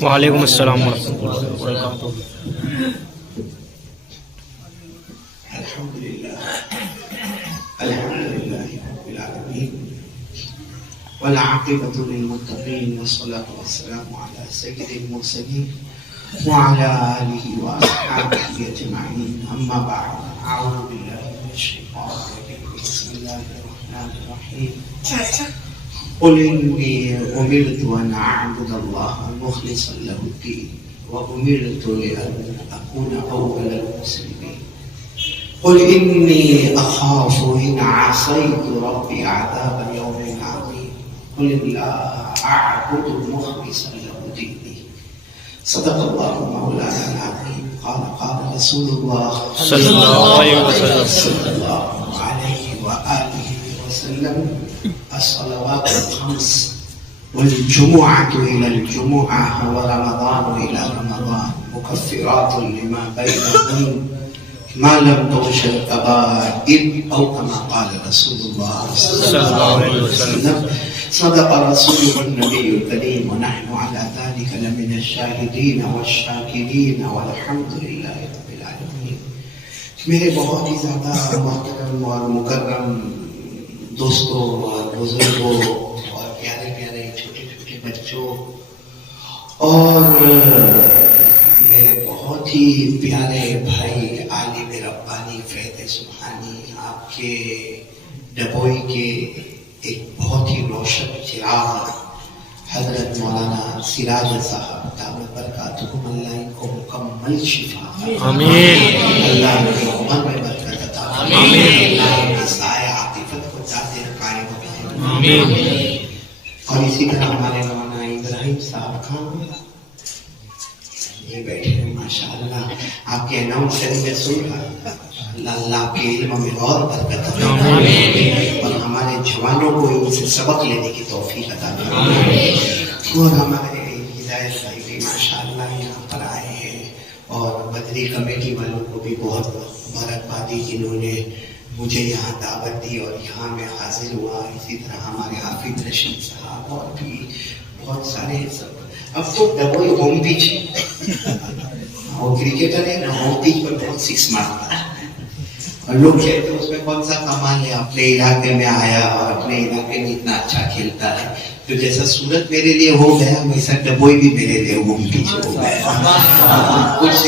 وعلیکم السلام ورحمۃ اللہ وبرکاتہ. الحمد لله رب العالمين والعاقبة للمتقين والصلاة والسلام على سيد المرسلين وعلى آله وأصحابه أجمعين. أما بعد، أعوذ بالله من الشيطان الرجيم. بسم الله الرحمن الرحيم. قل إني أمرت أن أعبد الله مخلصا له الدين وأمرت لأن أكون أول المسلمين. قل إني أخاف إن عصيت ربي عذاب يوم عظيم. قل لا أعبد مخلصا له ديني. صدق الله مولانا العظيم. قال رسول الله صلی اللہ علیہ وسلم. صلى الله عليه وآله وسلم: الصلوات الخمس والجمعة إلى الجمعة ورمضان إلى رمضان مكفرات لما بينهن ما لم تغش الكبائر، أو كما قال رسول الله صلى الله عليه وسلم. صدق رسوله النبي الكريم، ونحن على ذلك لمن الشاهدين والشاكرين والحمد لله رب العالمين. میرے بہت ہی زیادہ محترم اور مکرم دوستوں اور بزرگوں اور پیارے پیارے چھوٹے چھوٹے بچوں اور میرے بہت ہی پیارے بھائی عالم ربانی فیض سبحانی، آپ کے ڈبوئی کے ایک بہت ہی روشن چراغ حضرت مولانا سراج صاحب دامت برکاتہم، اللہ ان کو مکمل شفا آمین. اللہ ان کی عمر میں برکت عطا فرمائے، اللہ ان کے سائے عاطفت کو دائر قائم رکھے. آمین. اور اسی طرح ہمارے مولانا ابراہیم صاحب خان یہ بیٹھے ہیں، ماشاء اللہ آپ کے اناؤنسر میں سن رہا، اللہ آپ کے علم میں اور برکت عطا فرمائے اور ہمارے جوانوں کو ان سے سبق لینے کی توفیق عطا فرمائے. اور ہمارے ہدایت بھائی بھی ماشاء اللہ یہاں پر آئے ہیں، اور بدری کمیٹی والوں کو بھی بہت مبارکبادی جنہوں نے مجھے یہاں دعوت دی اور یہاں میں حاضر ہوا. اسی طرح ہمارے حافظ رشید صاحب اور بھی بہت سارے سب. اب تو ڈبوئی ہوم پیچ وہ کرکٹر ہے نا، ہوم پیچ پر بہت سکس مارتا ہے اور لوگ کہتے ہیں اس میں کون سا کمال ہے، اپنے علاقے میں آیا اور اپنے علاقے میں اتنا اچھا کھیلتا ہے. تو جیسا سورت میرے لیے ہو گیا ویسا ڈبوئی بھی میرے لیے ہوم پیچ ہو گیا. کچھ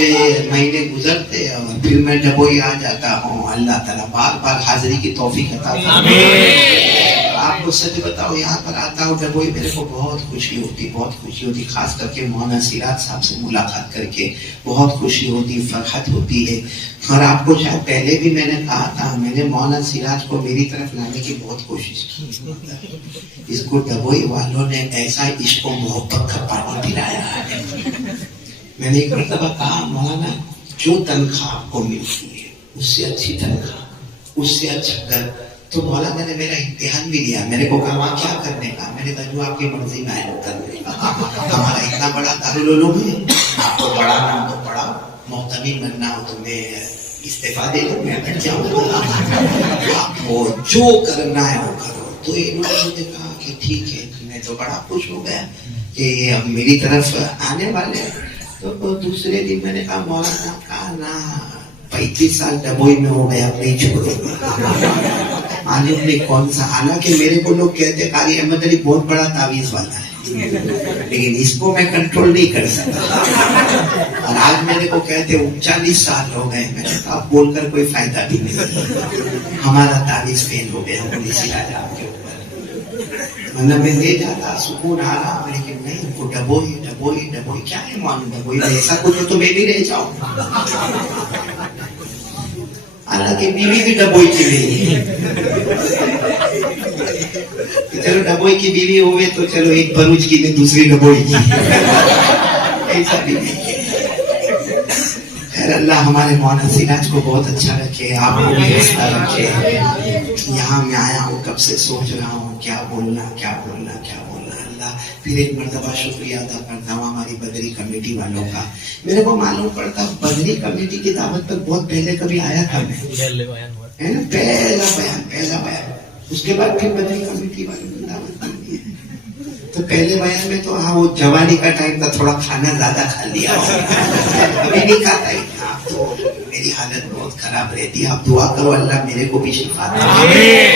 مہینے گزرتے اور پھر میں ڈبوئی آ جاتا ہوں. اللہ تعالیٰ بار بار حاضری کی توفیق عطا فرمائے. آپ کو سچ بتاؤ، یہاں پر آتا ہوں ڈبوئی میرے کو بہت خوشی ہوتی، بہت خوشی ہوتی، خاص کر کے مولانا سراج صاحب سے ملاقات کر کے بہت خوشی ہوتی، فرحت ہوتی ہے. اور آپ کو شاید پہلے بھی میں نے کہا تھا، میں نے مولانا سراج کو میری طرف لانے کی بہت کوشش کی. اس کو ڈبوئی والوں نے ایسا عشق و محبت کا پانی پلایا ہے. میں نے ایک مرتبہ کہا، مولانا جو تنخواہ آپ کو ملتی ہے اس سے اچھی تنخواہ، اس سے اچھا گھر. تو مولانا نے میرا امتحان بھی لیا. میرے کو کہا وہاں کیا کرنے کا؟ میں نے کہا جو آپ کی مرضی میں آئے وہ کرنے کا. ہمارا اتنا بڑا دارالعلوم ہے، آپ کو پڑھانا ہو تو پڑھاؤ، محتمم بننا ہو تو میں استعفیٰ دے دوں، میں بیٹھ جاؤں گا، آپ کو جو کرنا ہے وہ کرو. تو انہوں نے مجھے کہا کہ ٹھیک ہے. میں تو بڑا خوش ہو گیا کہ اب میری طرف آنے والے ہیں. تو دوسرے دن میں نے کہا مولانا کہا نا 35 سال ڈبوئی میں ہو گیا، نہیں چھوڑو. عالم نے کون سا، حالانکہ میرے کو لوگ کہتے قاری احمد علی بہت بڑا تعویذ والا ہے، لیکن اس کو میں کنٹرول نہیں کر سکتا. اور آج میرے کو کہتے 40 سال ہو گئے. میں نے کہا بول کر کوئی فائدہ بھی نہیں، ہمارا تعویذ فیل ہو گیا پولیس علاج آپ کے اوپر. مطلب میں لے جاتا سکون آ رہا، لیکن نہیں، وہ ڈبوئی ڈبوئی ڈبوئی کیا ہے معلوم. ڈبوئی میں ایسا کچھ ہو تو میں بھی رہ جاؤں. حالانکہ بیوی بھی ڈبوئی کی نہیں ہے. چلو ڈبوئی کی بیوی ہوئے تو چلو ایک بروچ کی نہیں، دوسری ڈبوئی کی، ایسا بھی نہیں ہے. خیر اللہ ہمارے مولانا سراج کو بہت اچھا رکھے، آپ کو بھی اچھا رکھے. یہاں میں آیا ہوں، کب سے سوچ رہا ہوں کیا بولنا کیا بولنا کیا بولنا. اللہ پھر ایک مرتبہ شکریہ ادا کرتا ہوں ہماری بدری کمیٹی والوں کا. میرے کو معلوم پڑتا بدری کمیٹی کی دعوت پر بہت پہلے کبھی آیا تھا میں، ہے نا، پہلا بیان. اس کے بعد پھر بدری کمیٹی والوں کی دعوت مل گئی. تو پہلے بیان میں تو ہاں وہ جوانی کا ٹائم تھا، تھوڑا کھانا زیادہ کھا لیا، ابھی نہیں کھاتا اتنا. اب تو میری حالت بہت خراب رہتی ہے. آپ دعا کرو اللہ میرے کو بھی شفا دے.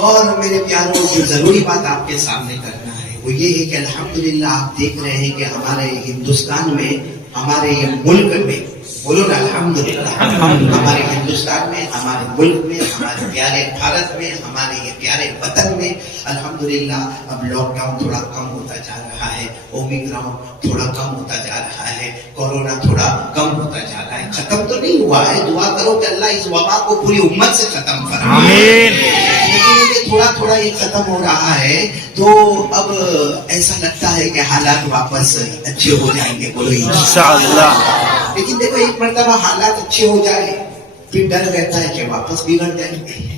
اور میرے پیاروں، جو ضروری بات آپ کے سامنے کرنا ہے وہ یہ ہے کہ الحمدللہ آپ دیکھ رہے ہیں کہ ہمارے ہندوستان میں، ہمارے یہ ملک میں، بولو نا الحمدللہ، ہمارے ہندوستان میں، ہمارے ملک میں، ہمارے پیارے بھارت میں، ہمارے یہ پیارے وطن میں الحمدللہ اب لاک ڈاؤن تھوڑا کم ہوتا جا رہا ہے، اومیکرون تھوڑا کم ہوتا جا رہا ہے، کورونا تھوڑا کم ہوتا جا رہا ہے. ختم تو نہیں ہوا ہے، دعا کرو کہ اللہ اس وبا کو پوری امت سے ختم فرمائے. لیکن تھوڑا تھوڑا یہ ختم ہو رہا ہے تو اب ایسا لگتا ہے کہ حالات واپس اچھے ہو جائیں گے. بولو انشاءاللہ. لیکن دیکھو ایک مرتبہ حالات اچھے ہو جائے پھر ڈر رہتا ہے کہ واپس بگڑ جائیں گے،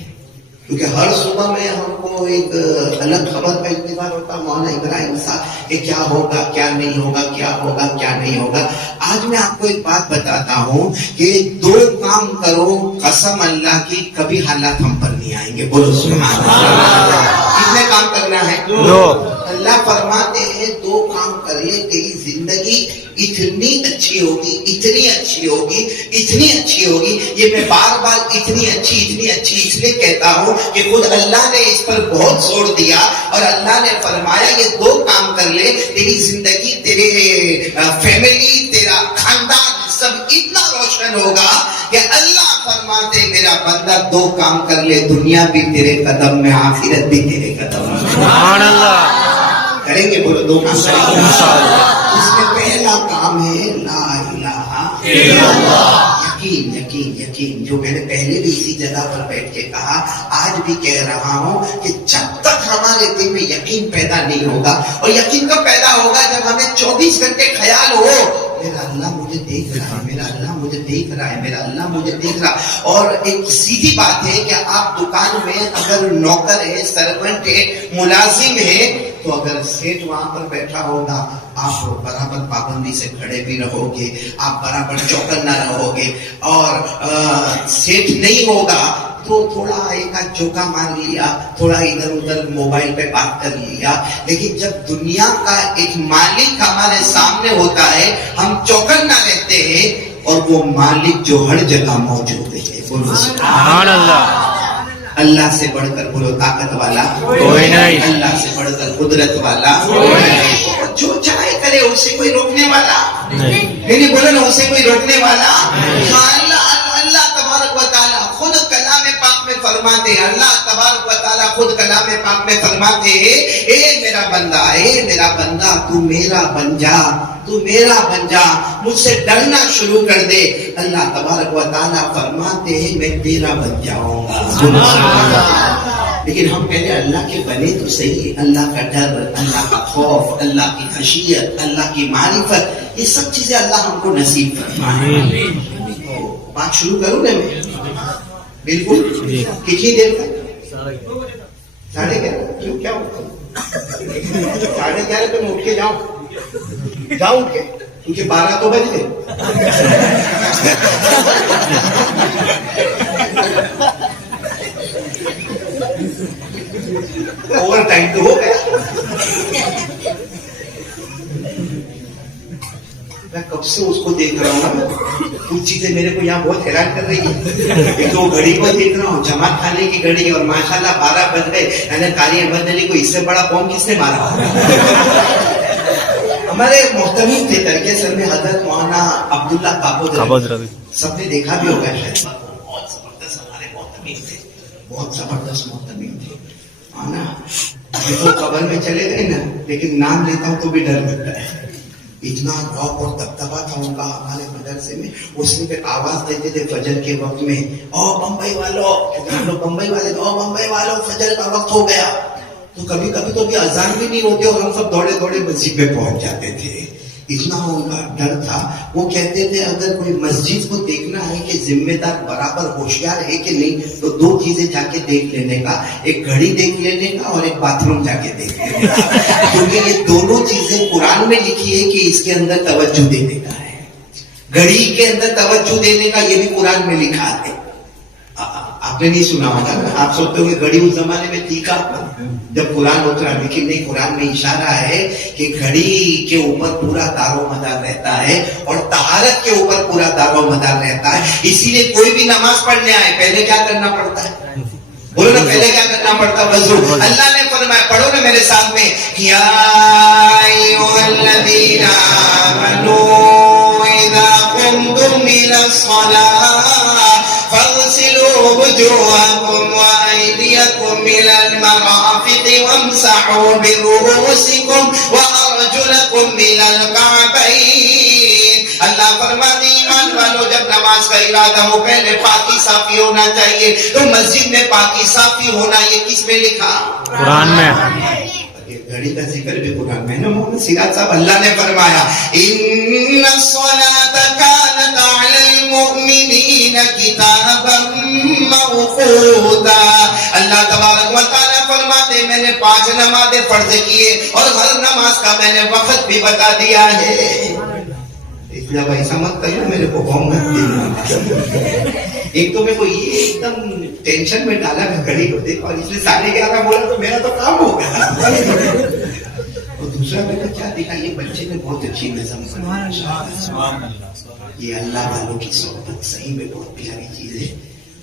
کیونکہ ہر صبح میں ہم کو ایک الگ خبر کا انتظار ہوتا مولانا ابراہیم صاحب کہ کیا ہوگا کیا نہیں ہوگا، کیا ہوگا کیا نہیں ہوگا. آج میں آپ کو ایک بات بتاتا ہوں کہ 2 کام کرو قسم اللہ کی، کبھی حالات ہم پر نہیں آئیں گے. بولو سبحان اللہ. کتنے کام کرنا ہے؟ 2. اللہ فرماتے ہیں 2 کام کریے، تیری زندگی اتنی اچھی ہوگی، اتنی اچھی ہوگی، اتنی اچھی ہوگی. یہ میں بار بار اتنی اچھی اس لیے کہتا ہوں کہ خود اللہ نے اس پر بہت زور دیا اور اللہ نے فرمایا یہ 2 کام کر لے، تیری زندگی، تیرے فیملی، تیرا خاندان سب اتنا روشن ہوگا کہ اللہ فرماتے میرا بندہ 2 کام کر لے، دنیا بھی تیرے قدم میں، آخرت بھی تیرے قدم میں. سبحان اللہ. کریں گے؟ بولو 2 کام کریں گے انشاءاللہ. اس میں پہلا کام ہے لا الہ الا اللہ. یقین یقین یقین، جو میں نے پہلے بھی اسی جگہ پر بیٹھ کے کہا، آج بھی کہہ رہا ہوں کہ جب تک ہمارے دل میں یقین پیدا نہیں ہوگا، اور یقین کب پیدا ہوگا؟ جب ہمیں 24 گھنٹے خیال ہو میرا اللہ مجھے دیکھ رہا ہے، میرا اللہ مجھے دیکھ رہا ہے، میرا اللہ مجھے دیکھ رہا. اور ایک سیدھی بات ہے کہ آپ دکان میں اگر نوکر ہے، سرونٹ ہے، ملازم ہے، تو اگر سیٹ وہاں پر بیٹھا ہوگا آپ برابر پابندی سے کھڑے بھی رہو گے، آپ برابر چوکنا رہو گے. اور سیٹ نہیں ہوگا تو تھوڑا ایک آدھ چوکا مار لیا، تھوڑا ادھر ادھر موبائل پہ بات کر لیا. لیکن جب دنیا کا ایک مالک ہمارے سامنے ہوتا ہے ہم چوکنا رہتے ہیں، اور وہ مالک جو ہر جگہ موجود ہے. بولو سبحان اللہ. اللہ سے بڑھ کر بولو طاقت والا کوئی نہیں، اللہ سے بڑھ کر قدرت والا کوئی نہیں. جو چاہے کرے، اسے کوئی روکنے والا نہیں. بولو نا، اسے کوئی روکنے والا. اللہ تبارک و تعالیٰ خود کلام پاک میں فرماتے ہیں، اللہ تبارک و تعالیٰ خود کلام پاک میں فرماتے ہیں اے میرا بندہ، اے میرا بندہ، تو میرا بن جا، تو میرا بن جا، مجھ سے ڈرنا شروع کر دے. اللہ تبارک و تعالیٰ فرماتے ہیں میں تیرا بن جاؤں گا. لیکن ہم پہلے اللہ کے بنے تو صحیح. اللہ کا ڈر، اللہ کا خوف، اللہ کی خشیت، اللہ کی معرفت، یہ سب چیزیں اللہ ہم کو نصیب فرمائے. بات شروع کروں نا میں؟ بالکل. کتنی دیر تک؟ 11:30. کیوں، کیا ہوتا؟ 11:30 پہ میں اٹھ کے جاؤں کے، کیونکہ 12 تو بج گئے. اوور ٹائم تو ہو گیا. میں کب سے اس کو دیکھ رہا ہوں، کچھ چیزیں میرے کو یہاں بہت حیران کر رہی ہے. ایک تو گھڑی کو دیکھ رہا ہوں، جماعت خانے کی گھڑی، اور ماشاءاللہ 12 بج گئے. یعنی قاری احمد علی کو اس سے بڑا بم کس نے مارا؟ ہمارے محتمین تھے طریقے سر میں حضرت مولانا عبداللہ کابودری، سب نے دیکھا بھی ہوگا شاید. بہت زبردست ہمارے محتمین تھے، بہت زبردست محتمین تھے. تو قبر میں چلے گئے نا، لیکن نام لیتا ہوں تو بھی ڈر لگتا ہے. اتنا روب اور دبدبا تھا ان کا ہمارے مدرسے میں. اس میں پھر آواز دیتے تھے فجر کے وقت میں، او بمبئی والوں، ہم لوگ بمبئی والے، او بمبئی والوں فجر کا وقت ہو گیا. تو کبھی کبھی تو بھی اذان بھی نہیں ہوتی اور ہم سب دوڑے دوڑے مسجد میں پہنچ جاتے تھے. اتنا ان کا ڈر تھا. وہ کہتے تھے اگر کوئی مسجد کو دیکھنا ہے کہ ذمہ دار برابر ہوشیار ہے کہ نہیں تو دو چیزیں جا کے دیکھ لینے کا, ایک گھڑی دیکھ لینے کا اور ایک باتھ روم جا کے دیکھ لینے کا, کیونکہ یہ دونوں چیزیں قرآن میں لکھی ہے کہ اس کے اندر توجہ دینے کا ہے. گھڑی کے اندر توجہ دینے کا یہ بھی قرآن میں لکھا ہے. آپ نے نہیں سنا ہوگا نا, آپ سوچتے ہو کہ گھڑی اس زمانے میں تھی کا جب قرآن اترا, لیکن نہیں, قرآن میں اشارہ ہے کہ گھڑی کے اوپر پورا دار و مدار رہتا ہے اور طہارت کے اوپر پورا دار و مدار رہتا ہے. اسی لیے کوئی بھی نماز پڑھنے آئے پہلے کیا کرنا پڑتا ہے؟ بولو نا, پہلے کیا کرنا پڑتا ہے؟ وضو. اللہ نے فرمایا, پڑھو نا میرے ساتھ میں, یا ایھا الذین آمنوا اذا قمتم الى الصلاة فاغسلوا وجوهكم وأيديكم إلى المرافق وامسحوا برؤوسكم وأرجلكم إلى الكعبين. اللہ فرماتے ایمان والو, جب نماز کا ارادہ ہو پہلے پاکی صافی ہونا چاہیے. تو مسجد میں پاکی صافی ہونا یہ کس میں لکھا؟ قرآن میں. گھڑی کا ذکر بھی قرآن میں نا محمد سراج صاحب. اللہ نے فرمایا ان الصلاۃ کانت علی المؤمنین کتابا موقوتا. اللہ تبارک و تعالی فرماتے میں نے 5 نمازیں فرض کیے اور ہر نماز کا میں نے وقت بھی بتا دیا ہے. جب ایسا مت کرنا میرے کو غم مت دینا. ایک تو میرے کو یہ ایک دم ٹینشن میں ڈالا میں گھڑی کو دیکھا, اور اس لیے 11:30 بولا تو میرا تو کام ہو گیا. اور دوسرا میں نے کیا دیکھا, یہ بچے نے بہت اچھی نظم بنائی. یہ اللہ والوں کی صحبت صحیح میں بہت پیاری چیز ہے.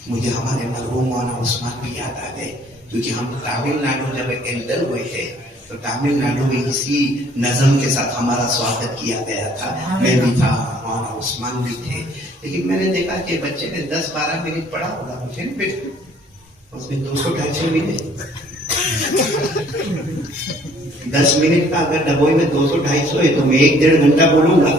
مجھے ہمارے مرحوم مولانا عثمان بھی یاد آ گئے, کیونکہ ہم تامل ناڈو جب انٹر ہوئے تھے تو تامل ناڈو میں اسی نظم کے ساتھ ہمارا سواگت کیا گیا تھا. میں بھی تھا, مولانا عثمان بھی تھے. لیکن میں نے دیکھا کہ بچے نے 10-12 منٹ پڑھا ہوگا, مجھے نہیں بیٹھے اس میں 200-250 منٹ. 10 منٹ کا اگر ڈبوئی میں 200-250 ہے تو میں 1-1.5 گھنٹہ بولوں گا.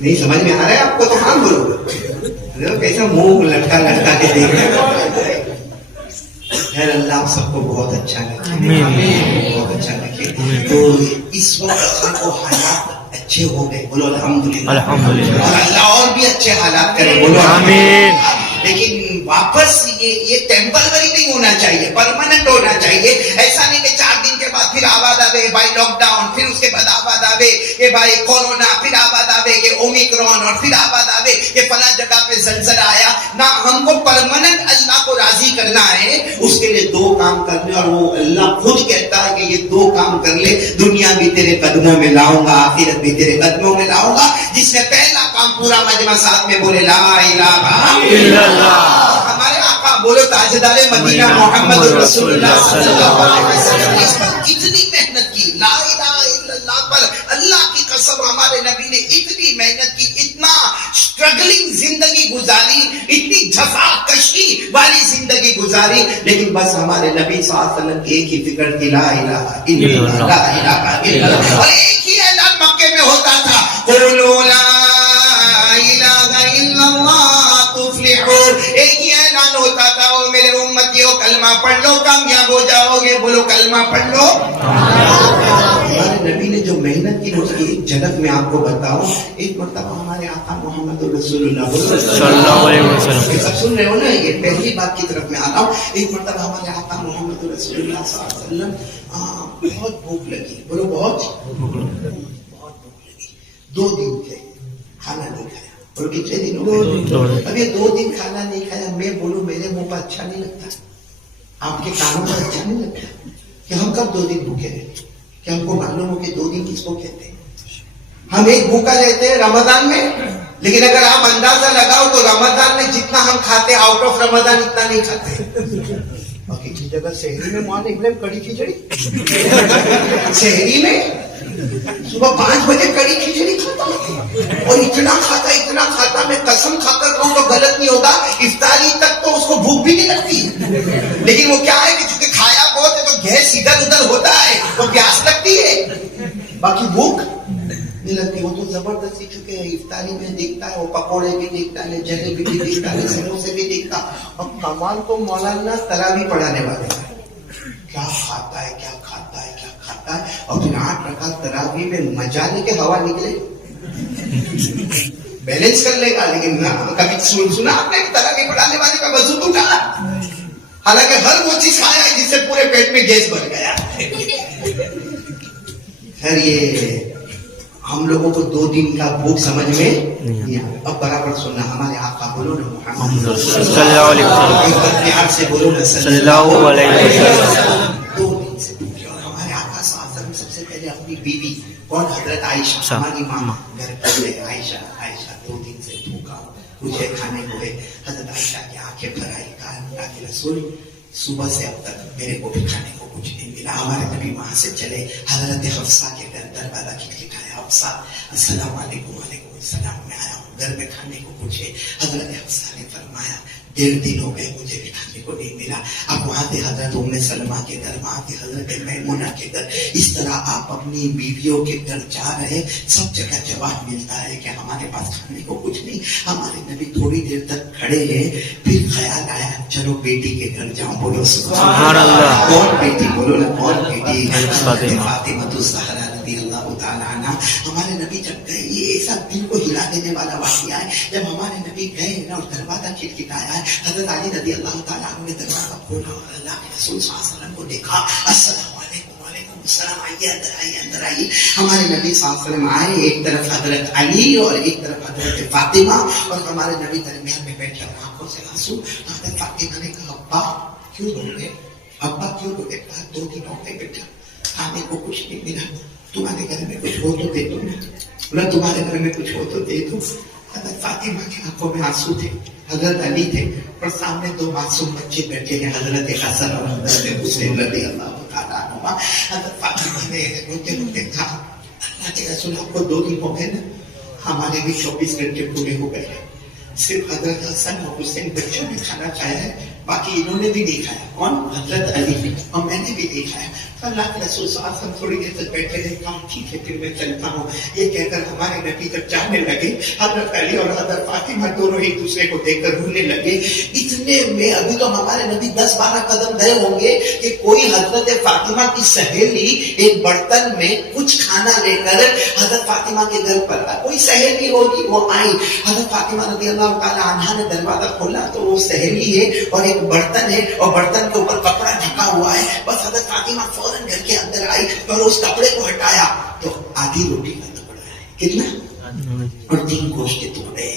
نہیں سمجھ میں آ رہا ہے آپ کو تو ہاں بولو. کیسا منہ لٹکا لٹکا کے دیکھ رہے. خیر اللہ آپ سب کو بہت اچھا لگے, بہت اچھا لگے. تو اس وقت ہم کو حالات اچھے ہو گئے, بولو الحمدللہ. اور اللہ اور بھی اچھے حالات کرے, بولو آمین. لیکن واپس یہ ٹیمپرری نہیں ہونا چاہیے, پرماننٹ ہونا چاہیے. ایسا نہیں کہ 4 دن کے بعد پھر آباد آوے بھائی لاک ڈاؤن, پھر اس کے بعد آباد آوے کہ بھائی کورونا, پھر آباد آوے کہ اومیکرون, اور پھر آباد آوے کہ فلاں جگہ پہ زلزلہ آیا. نہ, ہم کو پرماننٹ اللہ کو راضی کرنا ہے. اس کے لیے 2 کام کرنے, اور وہ اللہ خود کہتا ہے کہ یہ 2 کام کر لے, دنیا بھی تیرے قدموں میں لاؤں گا, آخرت بھی تیرے قدموں میں لاؤں گا. جس میں پہلا کام پورا مجمع ساتھ میں بولے لا الہ الا اللہ. ہمارے آقا بولو تاجدار مدینہ محمد رسول اللہ صلی اللہ علیہ وسلم نے اس پر اتنی محنت کی, لا الہ الا اللہ پر اللہ کی قسم ہمارے نبی نے اتنی محنت کی, اتنا اسٹرگلنگ زندگی گزاری, اتنی جفا کشی والی زندگی گزاری. لیکن بس ہمارے نبی صلی اللہ علیہ وسلم کی ایک ہی فکر تھی, لا الہ الا اللہ, لا الہ الا اللہ. اور ایک ہی اعلان مکے میں ہوتا تھا, قولوا لا الہ الا اللہ تفلحون. ایک ہی اعلان ہوتا تھا, او میرے امتیوں کلمہ پڑھ لو کامیاب ہو جاؤ گے. بولو کلمہ پڑھ لو. ہمارے نبی نے جو محنت کی اس کی ایک جھلک میں آپ کو بتاؤں. ایک مرتبہ ہمارے آقا محمد رسول اللہ صلی اللہ علیہ وسلم, سب سن رہے ہو نا, یہ پہلی بات کی طرف میں آ رہا ہوں. ایک مرتبہ ہمارے آقا محمد رسول اللہ صلی اللہ علیہ وسلم بہت بھوک لگی. بولو بہت بھوک لگی. 2 دن تھے, کھانا نہیں کھایا. اور کتنے دن ہو گئے؟ اب یہ 2 دن کھانا نہیں کھایا. میں بولوں میرے منہ پر اچھا نہیں لگتا, آپ کے کانوں پر اچھا نہیں لگتا کہ ہم کب 2 دن بھوکے رہے. کہ ہم کو معلوم ہو کہ 2 دن کس کو کہتے ہیں. ہم ایک بھوکا رہتے ہیں رمضان میں, لیکن اگر آپ اندازہ لگاؤ تو رمضان میں جتنا ہم کھاتے آؤٹ آف رمضان اتنا نہیں کھاتے. باقی کی جگہ شہری میں مان ایک کڑی کھچڑی, شہری میں صبح 5 بجے کڑی کھچڑی کھاتا اور اتنا کھاتا. میں قسم کھا کر کہوں تو غلط نہیں ہوگا, افطاری تک تو اس کو بھوک بھی نہیں لگتی. لیکن وہ کیا ہے کہ چونکہ کھایا بہت ہے تو گیس ادھر ادھر ہوتا ہے تو پیاس لگتی ہے, باقی بھوک نہیں لگتی. وہ تو زبردستی چکے ہیں, افطاری میں دیکھتا ہے, وہ پکوڑے بھی دیکھتا ہے, جلیبی بھی دیکھتا ہے, سموسے بھی دیکھتا. اور کمال تو مولانا تراویح پڑھانے والے کیا کھاتا ہے, کیا کھاتا ہے, کیا کھاتا ہے. اور پھر 8 رکعت تراویح میں مجانے کے ہوا نکلے بیلنس کر لے گا. لیکن نہ کبھی سنا آپ نے تراویح پڑھانے والے کا وضو ٹوٹا, حالانکہ ہر وہ چیز کھایا ہے جس سے پورے پیٹ میں گیس بن گیا. خیر یہ ہم لوگوں کو 2 دن کا بھوک سمجھ میں نہیں آیا. اب برابر سننا, ہمارے آقا بولو نا محمد صلی اللہ علیہ وسلم, پیار سے بولو نا صلی اللہ علیہ وسلم. 2 دن سے بھوکے. اور ہمارے آقا صلی اللہ علیہ وسلم سب سے پہلے اپنی بیوی کون, حضرت عائشہ ہماری ماں گھر پر لے. عائشہ 2 دن سے بھوکا, مجھے کھانے کو ہے. حضرت عائشہ کی آنکھیں بھر آئی, کہا اللہ کے رسول صبح سے اب تک میرے کو بھی کھانے کو کچھ نہیں ملا. ہمارے نبی وہاں سے چلے, حضرت حفصہ کے گھر دروازہ کھٹکھٹایا. حفصہ السلام علیکم. وعلیکم السلام, میں آیا ہوں, گھر میں کھانے کو کچھ ہے. حضرت حفصہ نے فرمایا 1.5 دن ہو گئے مجھے بھی کھانے کو نہیں ملا. اب وہاں تھے حضرت ام سلمہ کے گھر, وہاں تھے حضرت میمونہ کے گھر. اس طرح آپ اپنی بیویوں کے گھر جا رہے, سب جگہ جواب ملتا ہے کہ ہمارے پاس کھانے کو کچھ نہیں. ہمارے نبی تھوڑی دیر تک کھڑے ہیں, پھر خیال آیا چلو بیٹی کے گھر جاؤ. بولو سبحان اللہ. کون بیٹی, بولو نا کون بیٹی, فاطمہ فاطمہ الزہرا رضی اللہ تعالیٰ عنہ. ہمارے نبی جب گئے, یہ ایسا دل کو ہلا دینے والا واقعہ ہے. جب ہمارے نبی گئے نا اور دروازہ کھٹکھٹایا ہے, حضرت علی رضی اللہ تعالیٰ عنہ نے دروازہ کھولا اور اللہ کے رسول صلی اللہ علیہ وسلم کو دیکھا. السلام علیکم. وعلیکم السلام, آئیے اندر آئیے اندر آئیے. ہمارے نبی صلی اللہ علیہ وسلم آئے, ایک طرف حضرت علی اور ایک طرف حضرت فاطمہ, اور ہمارے نبی درمیان میں بیٹھے اور آنکھوں سے آنسو. حضرت فاطمہ نے کہا ابا کیوں رو گئے, ابا کیوں رو گئے. کہا 2 دن ہو گئے بیٹا, کھانے کو کچھ نہیں ملا. تمہارے گھر میں کچھ ہو تو دے دو نا, بولا تمہارے گھر میں کچھ ہو تو دے دو. حضرت فاطمہ کی آنکھوں میں آنسو تھے, حضرت علی تھے, اور سامنے 2 معصوم بچے بیٹھے ہیں, حضرت حسن اور حضرت حسین رضی اللہ تعالیٰ عنہ. حضرت فاطمہ نے روتے روتے کہا اللہ کے رسول آپ کو 2 دن ہو گئے نا, ہمارے بھی 24 گھنٹے پورے ہو گئے. صرف حضرت حسن اور حسین بچوں نے کھانا کھایا ہے, باقی انہوں نے بھی نہیں کھایا. کون, حضرت علی, اور میں نے بھی نہیں کھایا. اللہ کے رسول صلی اللہ علیہ وسلم تھوڑی دیر تک بیٹھے رہے, کہا ٹھیک ہے پھر میں چلتا ہوں. یہ کہہ کر ہمارے نبی جب جانے لگے, حضرت علی اور حضرت فاطمہ دونوں ایک دوسرے کو دیکھ کر رونے لگے. اتنے میں ابھی تو ہمارے نبی 10-12 قدم گئے ہوں گے کہ کوئی حضرت فاطمہ کی سہیلی ایک برتن میں کچھ کھانا لے کر حضرت فاطمہ کے گھر پر آئی. کوئی سہیلی ہوگی, وہ آئی. حضرت فاطمہ رضی اللہ تعالیٰ عنہا نے دروازہ کھولا تو وہ سہیلی ہے اور ایک برتن ہے, اور برتن کے اوپر کپڑا ڈھکا ہوا ہے. بس حضرت فاطمہ فوراً گھر کے اندر آئی اور اس کپڑے کو ہٹایا تو آدھی روٹی کا ٹکڑا ہے, کتنا, اور 3 گوشت کے ٹکڑے.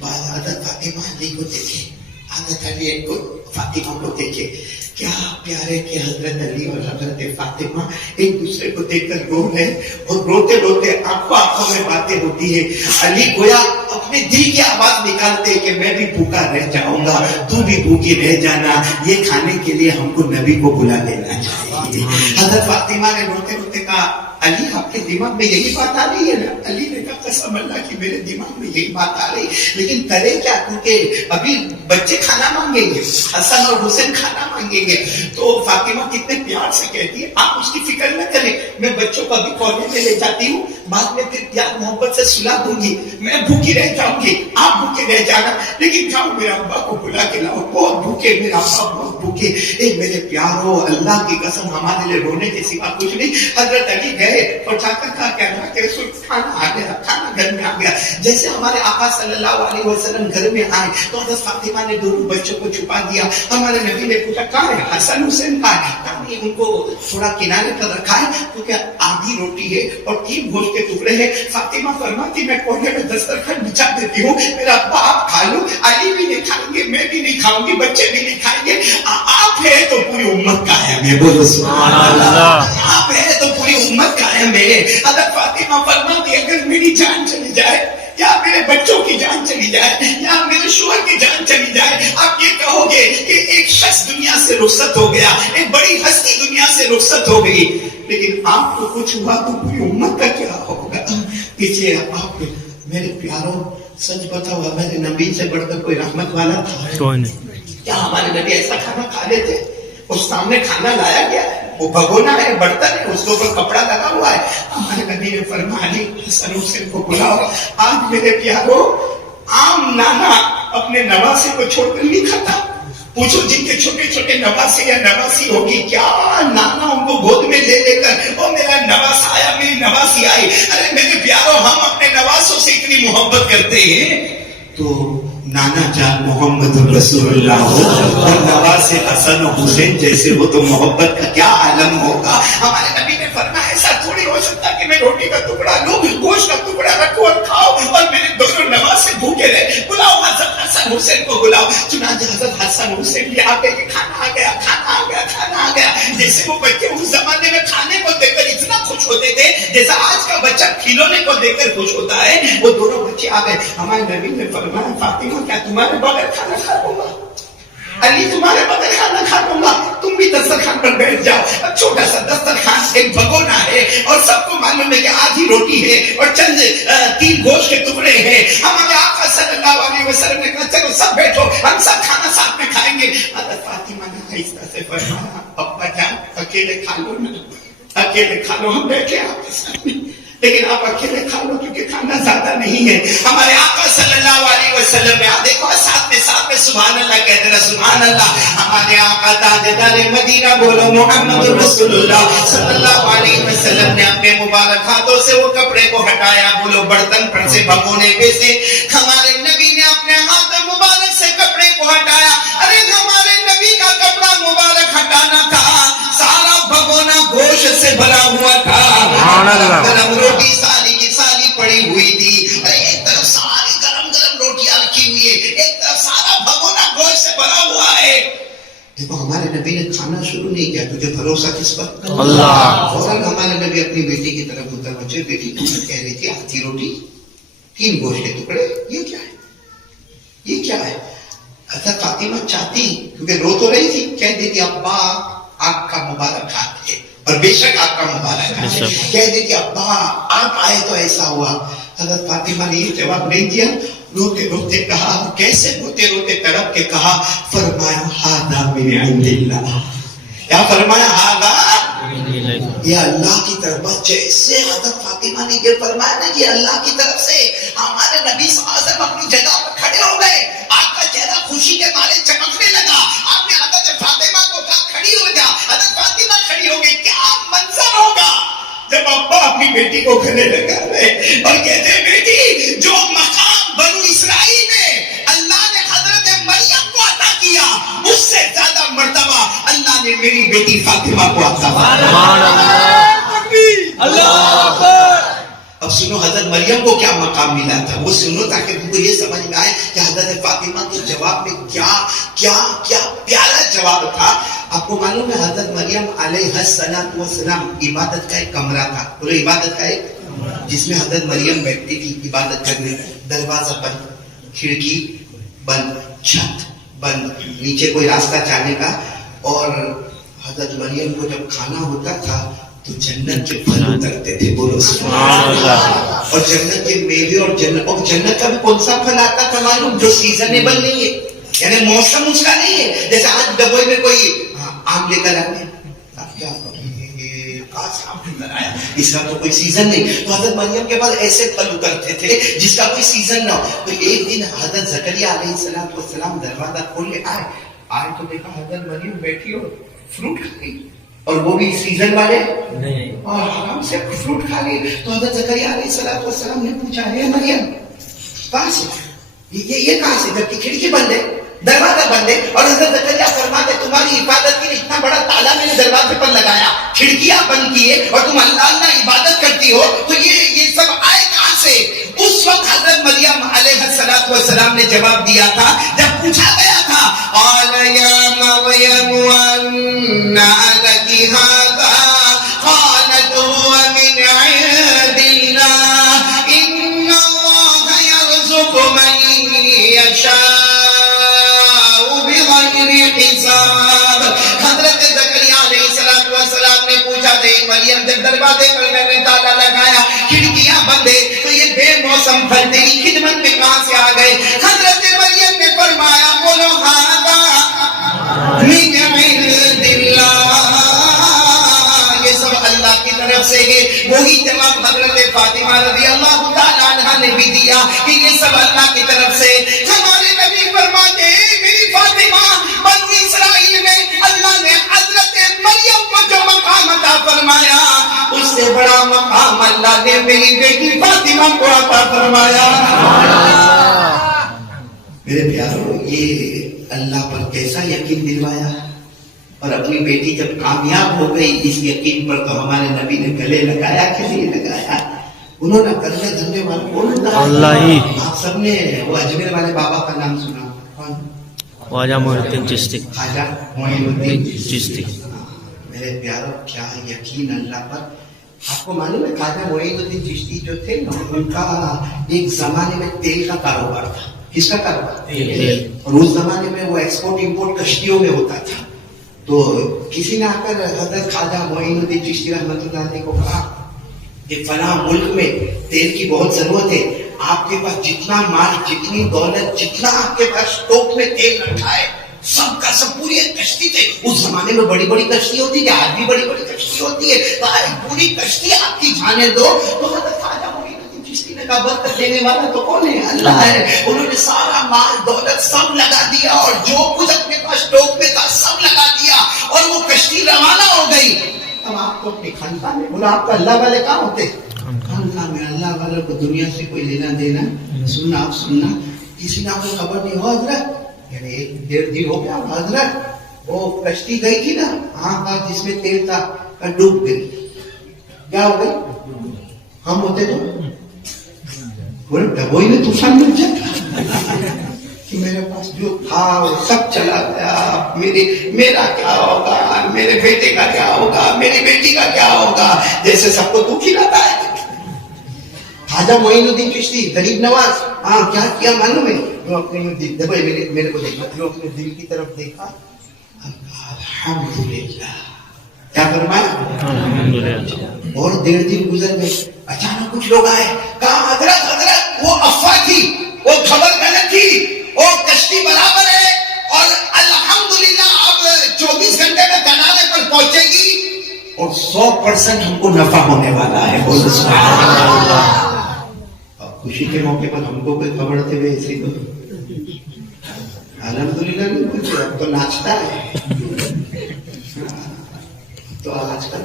بعد حضرت فاطمہ علی کو دیکھے, حضرت علی کو فاطمہ کو دیکھے. کیا پیارے کہ حضرت علی اور حضرت فاطمہ ایک دوسرے کو دیکھ کر رو رہے, اور روتے روتے آنکھوں میں باتیں ہوتی ہے. علی گویا اپنے دل کی آواز نکالتے کہ میں بھی بھوکا رہ جاؤں گا, تو بھی بھوکی رہ جانا, یہ کھانے کے لیے ہم کو نبی کو بلا لینا چاہیے. حضرت فاطمہ نے روتے روتے کہا علی آپ کے دماغ میں یہی بات آ رہی ہے نا. علی نے کہا قسم اللہ کی میرے دماغ میں یہی بات آ رہی, لیکن کرے کیا, کیونکہ ابھی بچے کھانا مانگیں گے, حسن اور حسین کھانا مانگیں گے. تو فاطمہ کتنے پیار سے کہتی ہے آپ اس کی فکر نہ کریں, میں بچوں کو ابھی کالج میں لے جاتی ہوں, بعد میں پھر پیار محبت سے سلا دوں گی, میں بھوکی رہ جاؤں گی, آپ بھوکے رہ جانا, لیکن جاؤ میرے ابا کو بلا کے لاؤ, بہت بھوکے, میرا ابا بہت بھوکے. اے میرے پیارو, اللہ کی قسم ہمارے لیے رونے کے سوا کچھ نہیں. حضرت علی گئے اور جا کر کہا کہ اللہ کے رسول کھانا آ گیا, کھانا گھر میں آ گیا. جیسے ہمارے آقا صلی اللہ علیہ وسلم گھر میں آئے تو حضرت فاطمہ نے 2 بچوں کو چھپا دیا. ہمارے نبی نے پوچھا کہاں ہے حسن حسین, کہاں ہے, ان کو تھوڑا کنارے پر رکھا ہے کیونکہ آدھی روٹی ہے اور 3 گوشت کے ٹکڑے ہیں. فاطمہ فرماتی میں کونے میں دسترخوان بچھا دیتی ہوں, میرا ابا آپ کھا لو, علی بھی نہیں کھائیں گے, میں بھی نہیں کھاؤں گی, بچے بھی نہیں کھائیں گے. آپ ہے تو پوری امت قائم ہے, بولو سبحان اللہ. آپ ہے تو پوری امت قائم ہے. حضرت فاطمہ فرماتی اگر میری جان چلی جائے, یا میرے بچوں کی جان چلی جائے, یا میرے شوہر کی جان چلی جائے, آپ یہ کہو گے کہ ایک شخص دنیا سے رخصت ہو گیا, ایک بڑی ہستی دنیا سے رخصت ہو گئی, لیکن آپ کو کچھ ہوا تو پوری امت کا کیا ہوگا. پیچھے آپ میرے پیاروں سچ بتاؤ, میرے نبی سے بڑھ کر کوئی رحمت والا تھا کیا؟ ہمارے نبی ایسا کھانا کھا لیتے, اس سامنے کھانا لایا گیا ہے, وہ بھگونا ہے, برتن ہے, اس کے اوپر کپڑا لگا ہوا ہے. ہمارے نبی نے فرمایا علی حسن حسین کو بلاؤ. آج میرے پیارو عام نانا اپنے نواسے کو چھوڑ کر نہیں کھاتا, پوچھو جن کے چھوٹے چھوٹے نواسے یا نواسی ہوگی کیا نانا ان کو گود میں لے لے کر او میرا نواسا آیا میری نواسی آئی. ارے میرے پیاروں ہم اپنے نواسوں سے اتنی محبت کرتے ہیں تو نانا جان محمد رسول اللہ ہو اور نواسے حسن و حسین جیسے ہو تو محبت کا کیا عالم ہوگا. ہمارے نبی نے فرمایا ایسا تھوڑی ہو سکتا کہ میں روٹی کا ٹکڑا لوں گوشت کا ٹکڑا رکھوں اور کھاؤ اور میرے دونوں نواسے بھوکے رہے. بلاؤ حضرت حسن حسین کو بلاؤ. چنانچہ حضرت حسن حسین بھی آ گئے کہ کھانا آ گیا کھانا آ گیا کھانا آ گیا. جیسے وہ بچے اس زمانے میں کھانے کو دیکھ کر اتنا خوش ہوتے تھے جیسا آج کا بچہ کھلونے کو دیکھ کر خوش ہوتا ہے. وہ دونوں بچے آ گئے. ہمارے نبی نے فرمایا فاطمہ کیا تمہارے بغیر کھانا کھا لوں گا؟ علی تمہارے بغیر کھانا کھا لوں گا. تم بھی دسترخوان پر بیٹھ جاؤ. اب چھوٹا سا دسترخوان ایک بھگونا ہے اور سب کو معلوم ہے کہ آدھی روٹی ہے اور چند 3 گوشت کے ٹکڑے ہیں. ہمارے آقا صلی اللہ علیہ وسلم نے کہا چلو سب بیٹھو ہم سب کھانا ساتھ میں کھائیں گے. حضرت فاطمہ نے آہستہ سے فرمایا ابا جان اکیلے کھا لو نا اکیلے کھا لو ہم بیٹھے آپ کے ساتھ میں لیکن آپ اکیلے کھا لو کیونکہ کھانا زیادہ نہیں ہے. ہمارے آقا صلی اللہ علیہ وسلم نے دیکھو ساتھ میں سبحان اللہ کہتے رہے سبحان اللہ. ہمارے آقا تاجدار مدینہ بولو محمد رسول اللہ صلی اللہ علیہ وسلم نے اپنے مبارک ہاتھوں سے وہ کپڑے کو ہٹایا. بولو برتن پر سے بھگونے پہ سے ہمارے نبی نے اپنے ہاتھ مبارک سے کپڑے کو ہٹایا. ارے ہمارے نبی کا کپڑا مبارک ہٹانا تھا. سارا بھگونا گوشت سے بھرا ہوا تھا. گرم روٹی ساری کی ساری پڑی ہوئی تھی. ارے ایک طرف ساری گرم گرم روٹیاں رکھی ہوئی ہے ایک طرف سارا بھگونا گوشت سے بھرا ہوا ہے. دیکھو ہمارے نبی نے کھانا شروع نہیں کیا. تجھے بھروسہ کس پر؟ اللہ. فوراً ہمارے نبی اپنی بیٹی کی طرف متوجہ. بیٹی کہہ رہی تھی آدھی روٹی 3 گوشت کے ٹکڑے یہ کیا ہے یہ کیا ہے؟ حضرت فاطمہ چاہتی کیونکہ رو تو رہی تھی کہہ دیتی ابا آپ کا مبارک ہاتھ ہے اور بے شک آپ کا مبارک ہاتھ ہے. کہہ دیتی ابا آپ آئے تو ایسا ہوا. حضرت فاطمہ نے یہ جواب نہیں دیا. روتے روتے کہا کیسے روتے روتے تڑپ کے کہا فرمایا ہاذا من عند اللہ. کیا فرمایا؟ ہاذا یہ اللہ کی طرف. جیسے حضرت فاطمہ نے یہ فرمایا نا یہ اللہ کی طرف سے ہمارے نبی صلی اللہ علیہ وسلم اپنی جگہ پر کھڑے ہو گئے. آپ کا چہرہ خوشی کے مارے چمکنے لگا. آپ نے حضرت فاطمہ کو کہا کھڑی ہو جا. حضرت فاطمہ کھڑی ہو گئی. کیا منظر ہوگا جب ابا اپنی بیٹی کو گلے لگا رہے اور کہتے ہیں بیٹی جو مقام بنو اسرائیل میں اللہ نے حضرت مریم کو عطا کیا اس سے زیادہ مرتبہ اللہ نے میری بیٹی فاطمہ کو عطا کیا. اب سنو حضرت مریم کو کیا مقام ملا تھا وہ سنو تاکہ تم کو یہ سمجھ میں آئے کہ حضرت فاطمہ کے جواب میں کیا کیا کیا پیارا جواب تھا. آپ کو معلوم ہے حضرت مریم علیہ السلام عبادت کا ایک کمرہ تھا. بولو عبادت کا ایک جس میں حضرت مریم بیٹھتی تھی عبادت کرنے. دروازہ بند کھڑکی بند چھت بند نیچے کوئی راستہ جانے کا. اور حضرت مریم کو جب کھانا ہوتا تھا تو جنت کے پھل اترتے تھے. بولو سبحان اللہ. اور جنت کے میوے اور جنت کا بھی کون سا پھل آتا تھا معلوم جو سیزنیبل نہیں ہے یعنی موسم اس کا نہیں ہے. جیسے آج دبئی میں کوئی آم لے کر آتے اس کا تو کوئی سیزن نہیں. تو حضرت مریم کے بعد ایسے پھل اترتے تھے جس کا کوئی سیزن نہ ہو. تو ایک دن حضرت زکریا علیہ السلام دروازہ کھولنے آئے تو دیکھا حضرت مریم بیٹھی اور فروٹ کھا رہی اور وہ بھی سیزن والے اور آرام سے فروٹ کھا رہی. تو حضرت زکریا علیہ السلام نے پوچھا ہے مریم کہاں سے یہ کہاں سے جبکہ کھڑکی بند ہے دروازہ بند ہے. اور حضرت زکریا فرماتے تمہاری حفاظت کے لیے اتنا بڑا تالا میں نے دروازے پر لگایا کھڑکیاں بند کیے اور تم اللہ عبادت کرتی ہو تو یہ سب آئے کہاں سے؟ اس وقت حضرت مریم علیہ السلام نے جواب دیا تھا جب پوچھا گیا تھا قال یا مریم انا لکی ھذا قالت هو من عند اللہ ان اللہ یرزق من یشاء بغیر حساب. حضرت زکریا علیہ السلام نے پوچھا تھا مریم جب دروازے پر میں نے تالا لگایا کھڑکیاں بند ہے تو یہ بے موسم پھل تیری خدمت میں کہاں سے آ گئے؟ حضرت مریم نے فرمایا بولو ھذا من عند اللہ. یہ سب اللہ کی طرف سے ہے. وہی جواب حضرت فاطمہ رضی اللہ تعالی عنہا نے بھی دیا کہ یہ سب اللہ کی طرف سے. ہمارے نبی فرماتے ہیں میری فاطمہ بنو بڑا مقام اللہ نے میری بیٹی فاطمہ کو عطا فرمایا. میرے پیاروں، یہ اللہ پر کیسا یقین دلوایا. اور اپنی بیٹی جب کامیاب ہو گئی اس یقین پر تو ہمارے نبی نے گلے لگایا کہ نہیں لگایا؟ انہوں نے کرنے دھرنے والے کون؟ اللہ ہی. آپ سب نے وہ اجمیر والے بابا کا نام سنا؟ کون؟ خواجہ معین الدین چشتی. خواجہ معین الدین چشتی. میرے پیاروں، کیا یقین اللہ پر. آپ کو معلوم ہے خواجہ معین الدین چشتی جو تھے نا، ان کا ایک زمانے میں تیل کا کاروبار تھا. کس کا کاروبار؟ تیل. اور اس زمانے میں وہ ایکسپورٹ امپورٹ کشتیوں میں ہوتا تھا. تو کسی نے آ کر حضرت خواجہ معین الدین چشتی رحمۃ اللہ علیہ کو کہا کہ فلاں ملک میں تیل کی بہت ضرورت ہے، آپ کے پاس جتنا مال، جتنی دولت، جتنا آپ کے پاس اسٹاک میں تیل رکھا ہے، سب کا سب پوری ایک کشتی تھے. اس زمانے میں بڑی بڑی کشتی ہوتی ہے، آج بھی بڑی بڑی کشتی ہوتی ہے. پوری کشتی آپ کی جانے دو. تو حضرت خواجہ معین الدین چشتی نے کہا برکت دینے والا تو کون ہے؟ اللہ ہے. انہوں نے سارا مال دولت سب لگا دیا اور جو کچھ اپنے پاس اسٹاک میں تھا سب لگا دیا اور وہ کشتی روانہ ہو گئی. اب آپ کو اپنی خانقاہ میں بولا، آپ کو اللہ والے کہاں ہوتے؟ خانقاہ میں. اللہ والوں کو دنیا سے کوئی لینا دینا. سننا آپ سننا، کسی نے آپ کو خبر نہیں ہو حضرت، یعنی 1.5 دن ہو گیا حضرت وہ کشتی گئی تھی نا ہاں جس میں تیل تھا ڈوب گئی. کیا ہو گئی؟ ہم ہوتے تو وہی میں طوفان مل جاتا کہ میرے پاس جو تھا وہ سب چلا گیا. میرا کیا ہوگا؟ میرے بیٹے کا کیا ہوگا؟ میری بیٹی کا کیا ہوگا؟ جیسے سب کو تو کھلاتا ہے. خواجہ معین الدین چشتی غریب نواز ہاں کیا کیا معلوم ہے؟ میرے کو دیکھا، اپنے دل کی طرف دیکھا، الحمدللہ. کیا فرمایا؟ اور 1.5 دن گزر گئے. اچانک کچھ لوگ آئے، کہا حضرت وہ افواہ تھی، وہ خبر غلط تھی، وہ کشتی برابر ہے اور الحمدللہ اب 24 گھنٹے میں کنارے پر پہنچے گی اور 100% ہم کو نفع ہونے والا ہے. بولو سبحان اللہ. خوشی کے موقع پر ہم کو کوئی خبر دے ایسے تو الحمدللہ نہیں بولتے، اب تو ناچتا ہے. تو آج کل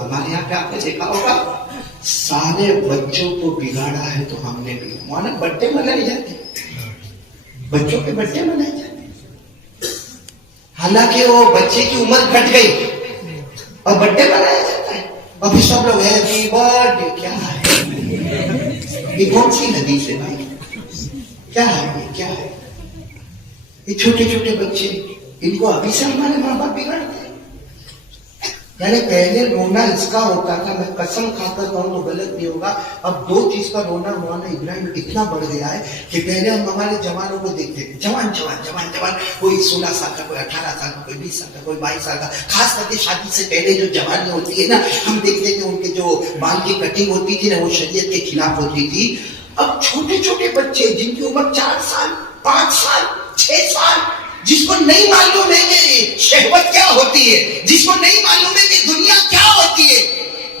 ہمارے یہاں پہ آپ نے دیکھا ہوگا سارے بچوں کو بگاڑا ہے. تو ہم نے بھی مانا برتھڈے منائے جاتے، بچوں کے برتھڈے منائے جاتے، حالانکہ وہ بچے کی عمر گھٹ گئی اور برتھڈے منایا جاتا ہے. ابھی سب لوگ ہیپی برتھڈے. کیا ہے یہ؟ کون سی حدیث ہے بھائی؟ کیا ہے یہ؟ کیا ہے یہ؟ چھوٹے چھوٹے بچے، ان کو ابھی سے ہمارے ماں باپ بگاڑتے ہیں. یعنی پہلے رونا اس کا ہوتا تھا، میں قسم کھا کر کہوں تو غلط نہیں ہوگا، اب 2 چیز کا رونا مولانا ابراہیم اتنا بڑھ گیا ہے کہ پہلے ہم ہمارے جوانوں کو دیکھتے تھے، جوان کوئی 16 سال کا، کوئی 18 سال کا، کوئی 20 سال کا، کوئی 22 سال کا. خاص کر کے شادی سے پہلے جو جوانی ہوتی ہے نا، ہم دیکھتے تھے ان کے جو بال کی کٹنگ ہوتی تھی نا وہ شریعت کے خلاف ہوتی تھی. اب چھوٹے چھوٹے بچے جن کی عمر 4 سال 5 سال 6 سال، جس کو نہیں معلوم ہے کہ شہوت کیا ہوتی ہے، جس کو نہیں معلوم ہے کہ دنیا کیا ہوتی ہے،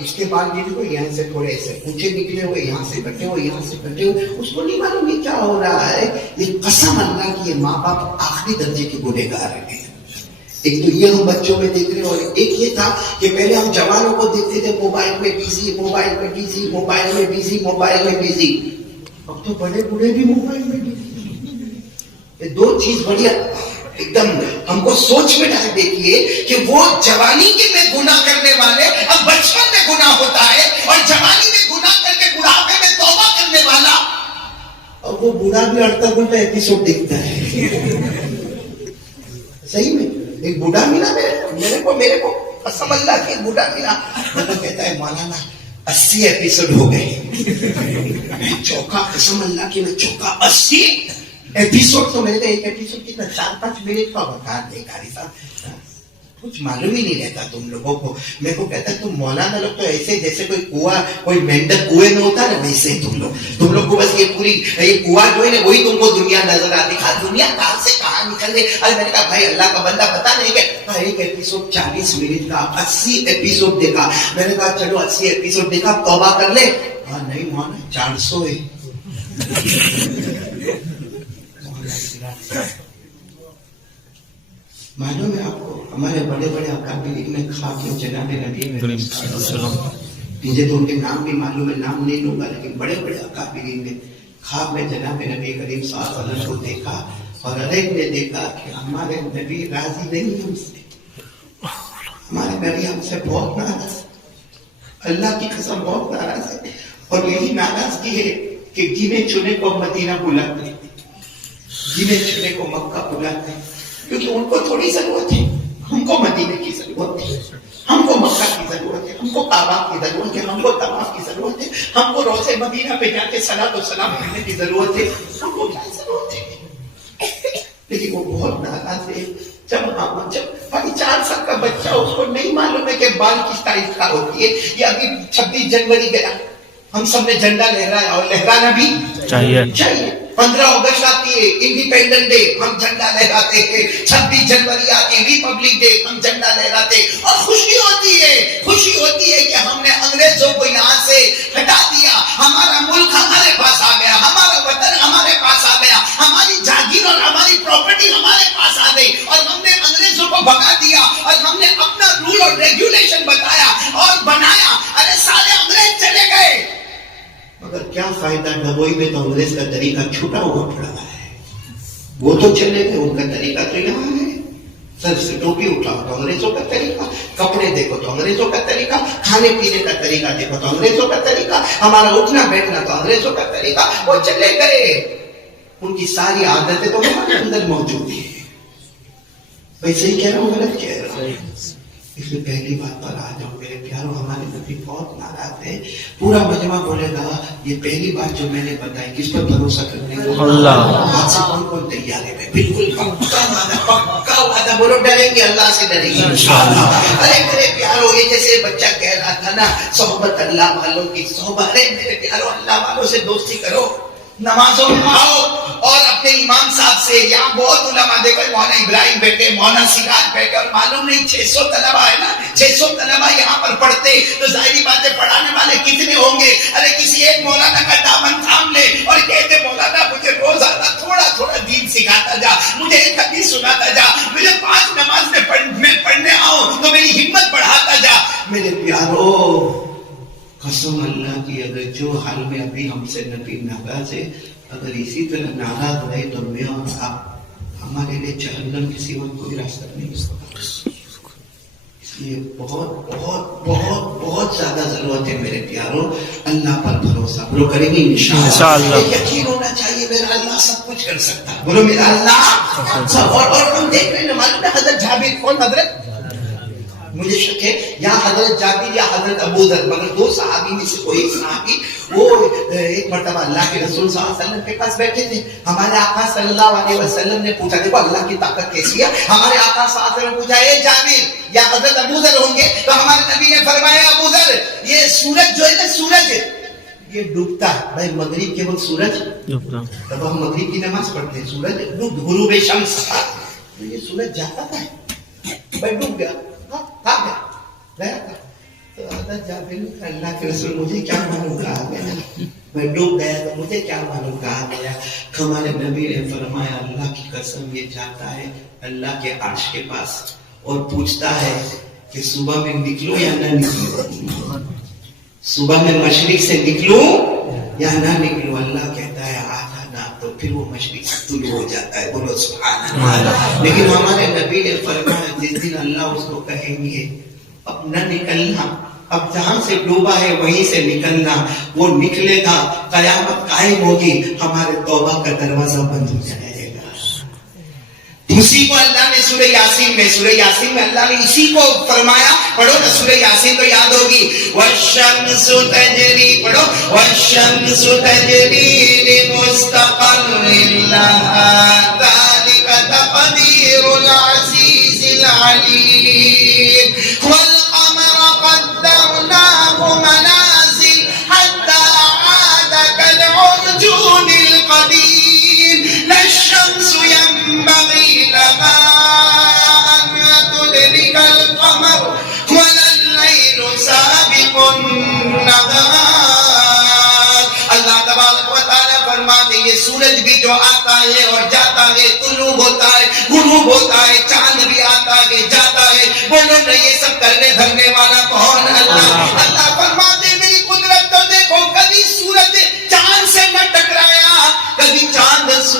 اس کے بعد بھی کو یہاں سے تھوڑے ایسے اونچے نکلے ہوئے، یہاں سے کٹے ہوئے، یہاں سے کٹے ہوئے، اس کو نہیں معلوم یہ کیا ہو رہا ہے. یہ قسم اللہ کی، یہ ماں باپ آخری درجے کے گنہگار ہیں. ایک تو یہ ہم بچوں میں دیکھ رہے ہیں، اور ایک یہ تھا کہ پہلے ہم جوانوں کو دیکھتے تھے موبائل میں بزی، موبائل میں بزی، موبائل میں بزی، موبائل میں بزی. اب تو بڑے بوڑھے بھی موبائل میں بزی. یہ 2 چیز بڑھیا ایک دم ہم کو سوچ میں ڈال دیتی ہے کہ وہ جوانی کے میں گناہ کرنے والے اب بچپن میں گناہ ہوتا ہے، اور جوانی میں گناہ کر کے بڑھاپے میں توبہ کرنے والا اور وہ بوڑھا بھی اڑتا الٹا ایپیسوڈ دیکھتا ہے. صحیح میں ایک بوڑھا ملا میرے کو قسم اللہ کی، بوڑھا ملا، وہ کہتا ہے مولانا 80 ایپیسوڈ ہو گئے. میں چوکا، قسم اللہ کی میں چوکا. 80 ایپیسوڈ تو میرے ایک ایپیسوڈ کتنا 4-5 منٹ کا بتا دے قاری صاحب، کچھ معلوم ہی نہیں رہتا تم لوگوں کو. میرے کو کہتا ہے تم مولانا لوگ تو ایسے جیسے کوئی کنواں، کوئی مینڈک کنویں میں ہوتا نا، ویسے ہی تم لوگ کو بس یہ پوری یہ کنواں جو ہے نا وہی تم کو دنیا نظر آتی. دنیا کہاں سے کہاں نکل گئی. ارے میں نے کہا بھائی اللہ کا بندہ پتا نہیں کہ ایک ایپیسوڈ 40 منٹ کا، 80 ایپیسوڈ دیکھا. میں نے کہا چلو 80 ایپیسوڈ دیکھا، توبہ کر لے. ہاں نہیں مولانا 400 ہے. معلوم ہے آپ کو ہمارے بڑے بڑے اکابرین نے کھا کے جناب نبی مجھے تو ان کے نام بھی معلوم ہے، نام نہیں لوں گا، لیکن بڑے بڑے اکابرین نے خواب میں جناب نبی کریم صلی اللہ علیہ وسلم کو دیکھا، اور ہر ایک نے دیکھا کہ ہمارے نبی راضی نہیں ہم سے، ہمارے نبی ہم سے بہت ناراض، اللہ کی قسم بہت ناراض ہے. اور یہی ناراضگی ہے کہ گنے چنے کو مدینہ بلاتے، گنے چنے کو مکہ بلاتے، کیونکہ ان کو تھوڑی ضرورت ہے، ہم کو مدینے کی ضرورت ہے، ہم کو مکہ کی ضرورت ہے، ہم کو کعبہ کی ضرورت ہے، ہم کو طواف کی ضرورت ہے، ہم کو روضہ مدینہ پہ جا کے صلاۃ و سلام کرنے کی ضرورت ہے، ہم کو کیا ضرورت ہے. لیکن وہ بہت ناراض ہے. جب 4 سال کا بچہ، اس کو نہیں معلوم ہے کہ بال کی اسٹائل کیا ہوتی ہے. یہ ابھی 26 جنوری گیا، ہم سب نے جھنڈا لہرایا، اور لہرانا بھی چاہیے. 15 اگست آتی ہے، انڈیپینڈنٹ ڈے، ہم جھنڈا لہراتے ہیں. 26 جنوری آتی ہے، ریپبلک ڈے، ہم جھنڈا لہراتے. اور خوشی ہوتی ہے کہ ہم نے انگریزوں کو یہاں سے ہٹا دیا، ہمارا ملک ہمارے پاس آ گیا، ہمارا وطن ہمارے پاس آ گیا، ہماری جاگیر اور ہماری پراپرٹی ہمارے پاس آ گئی، اور ہم نے انگریزوں کو بھگا دیا، اور ہم نے اپنا رول اور ریگولیشن بتایا اور بنایا. ارے سارے انگریز چلے گئے، مگر کیا فائدہ؟ ڈبوئی میں تو انگریز کا طریقہ چھوٹا ہوا پڑا ہے. وہ تو چلے گئے، ان کا طریقہ تو یہاں ہے. سر سے ٹوپی اٹھاؤ تو انگریزوں کا طریقہ، کپڑے دیکھو تو انگریزوں کا طریقہ، کھانے پینے کا طریقہ دیکھو تو انگریزوں کا طریقہ، ہمارا اٹھنا بیٹھنا تو انگریزوں کا طریقہ. وہ چلے گئے، ان کی ساری عادتیں تو ہمارے اندر موجود ہیں. بھائی صحیح کہہ رہا ہوں غلط کہہ رہا ہوں؟ اس میں پہلی بات پر آ جاؤ میرے پیاروں، ہمارے نبی بہت ناراض ہے. پورا مجمع بولے گا یہ پہلی بات جو میں نے بتائی، کس پر بھروسہ کرنے کو؟ اللہ. آج سے کون تیار ہے؟ بالکل پکا وعدہ. بولو ڈریں گے، اللہ سے ڈریں گے انشاءاللہ. ارے میرے پیاروں، یہ جیسے بچہ کہہ رہا تھا نا، صحبت اللہ والوں کی صحبت. ارے میرے پیاروں، اللہ والوں سے دوستی کرو، نمازوں میں آؤ، اور اپنے امام صاحب سے. یہاں بہت علماء دیکھو، مولانا ابراہیم بیٹھے، مولانا سراج بیٹھے، اور معلوم نہیں 600 طلبہ ہے نا، 600 طلبہ یہاں پر پڑھتے، تو ظاہری بات ہے پڑھانے والے کتنے ہوں گے. ارے کسی ایک مولانا کا دامن تھام لے اور کہتے مولانا مجھے روزانہ تھوڑا تھوڑا دین سکھاتا جا، مجھے ایک حدیث سناتا جا، مجھے 5 نماز میں پڑھنے آؤں تو میری ہمت بڑھاتا جا. میرے پیاروں، قسم اللہ کی، اگر جو حال میں ابھی ہم سے نبی ناراض ہے، اگر اسی طرح ناراض رہے تو میں اور آپ، ہمارے لیے جہنم کے سوا کوئی راستہ نہیں ہوگا. اس لیے بہت بہت بہت بہت زیادہ ضرورت ہے میرے پیاروں، اللہ پر بھروسہ. بولو کریں گے انشاءاللہ. یقین ہونا چاہیے میرا اللہ سب کچھ کر سکتا ہے. بولو میرا اللہ سب. اور ہم دیکھ رہے ہیں، معلوم ہے حضرت جابر کون؟ حضرت، مجھے شک ہے یا حضرت جابر یا حضرت ابو ذر، مگر 2 صحابی میں سے کوئی ایک صحابی، وہ ایک مرتبہ اللہ کے رسول صلی اللہ علیہ وسلم کے پاس بیٹھے تھے. ہمارے آقا صلی اللہ علیہ وسلم نے پوچھا، دیکھو اللہ کی طاقت کیسی ہے. ہمارے آقا صلی اللہ علیہ وسلم نے پوچھا، اے جابر یا حضرت ابو ذر ہوں گے؟ تو ہمارے نبی نے فرمایا، ابو ذر، یہ سورج جو ہے نا، سورج یہ ڈوبتا ہے. بھائی مغرب کے وقت سورج ڈوبتا، تب ہم مغرب کی نماز پڑھتے ہیں، سورج ڈوب، غروب شمس، یہ سورج جاتا ہے، بھائی ڈوب گیا، گیا تھا. تو حضرت جابر نے کہا، اللہ کے رسول مجھے کیا معلوم کہا گیا، میں ڈوب گیا تو مجھے کیا معلوم کہا گیا. ہمارے نبی نے فرمایا، اللہ کی قسم یہ جاتا ہے اللہ کے عرش کے پاس اور پوچھتا ہے کہ صبح میں نکلوں یا نہ نکلوں، صبح میں مشرق سے نکلوں یا نہ نکلوں. اللہ کہتا ہے آجا نا، تو پھر وہ مشرق سے طلوع ہو جاتا ہے. بولو سبحان اللہ. لیکن ہمارے نبی نے فرمایا، جس دن اللہ اس کو کہیں گے اب نہ نکلنا، اب جہاں سے ڈوبا ہے وہیں سے نکلنا، وہ نکلے گا، قیامت قائم ہوگی، ہمارے توبہ کا دروازہ بند ہو جائے گا. اسی کو اللہ نے سورہ یاسین میں اللہ نے اسی کو فرمایا. پڑھو نا سورہ یاسین تو یاد ہوگی. والشمس تجری، پڑھو، والشمس تجری لمستقر لها ذلك تقدیر العزیز العلیم. والقمر قدرناه منازل حتى عاد كالعرجون القديم. لا الشمس ينبغي لها أن تدرك القمر ولا الليل سابق النهار. اللہ تبارک و تعالیٰ فرماتے یہ سورج بھی جو آتا ہے اور جاتا ہے، طلوع ہوتا ہے، غروب ہوتا ہے، چاند بھی آتا ہے جاتا ہے. بولو نا یہ سب کرنے دھرنے والا کون؟ اللہ. اللہ فرماتے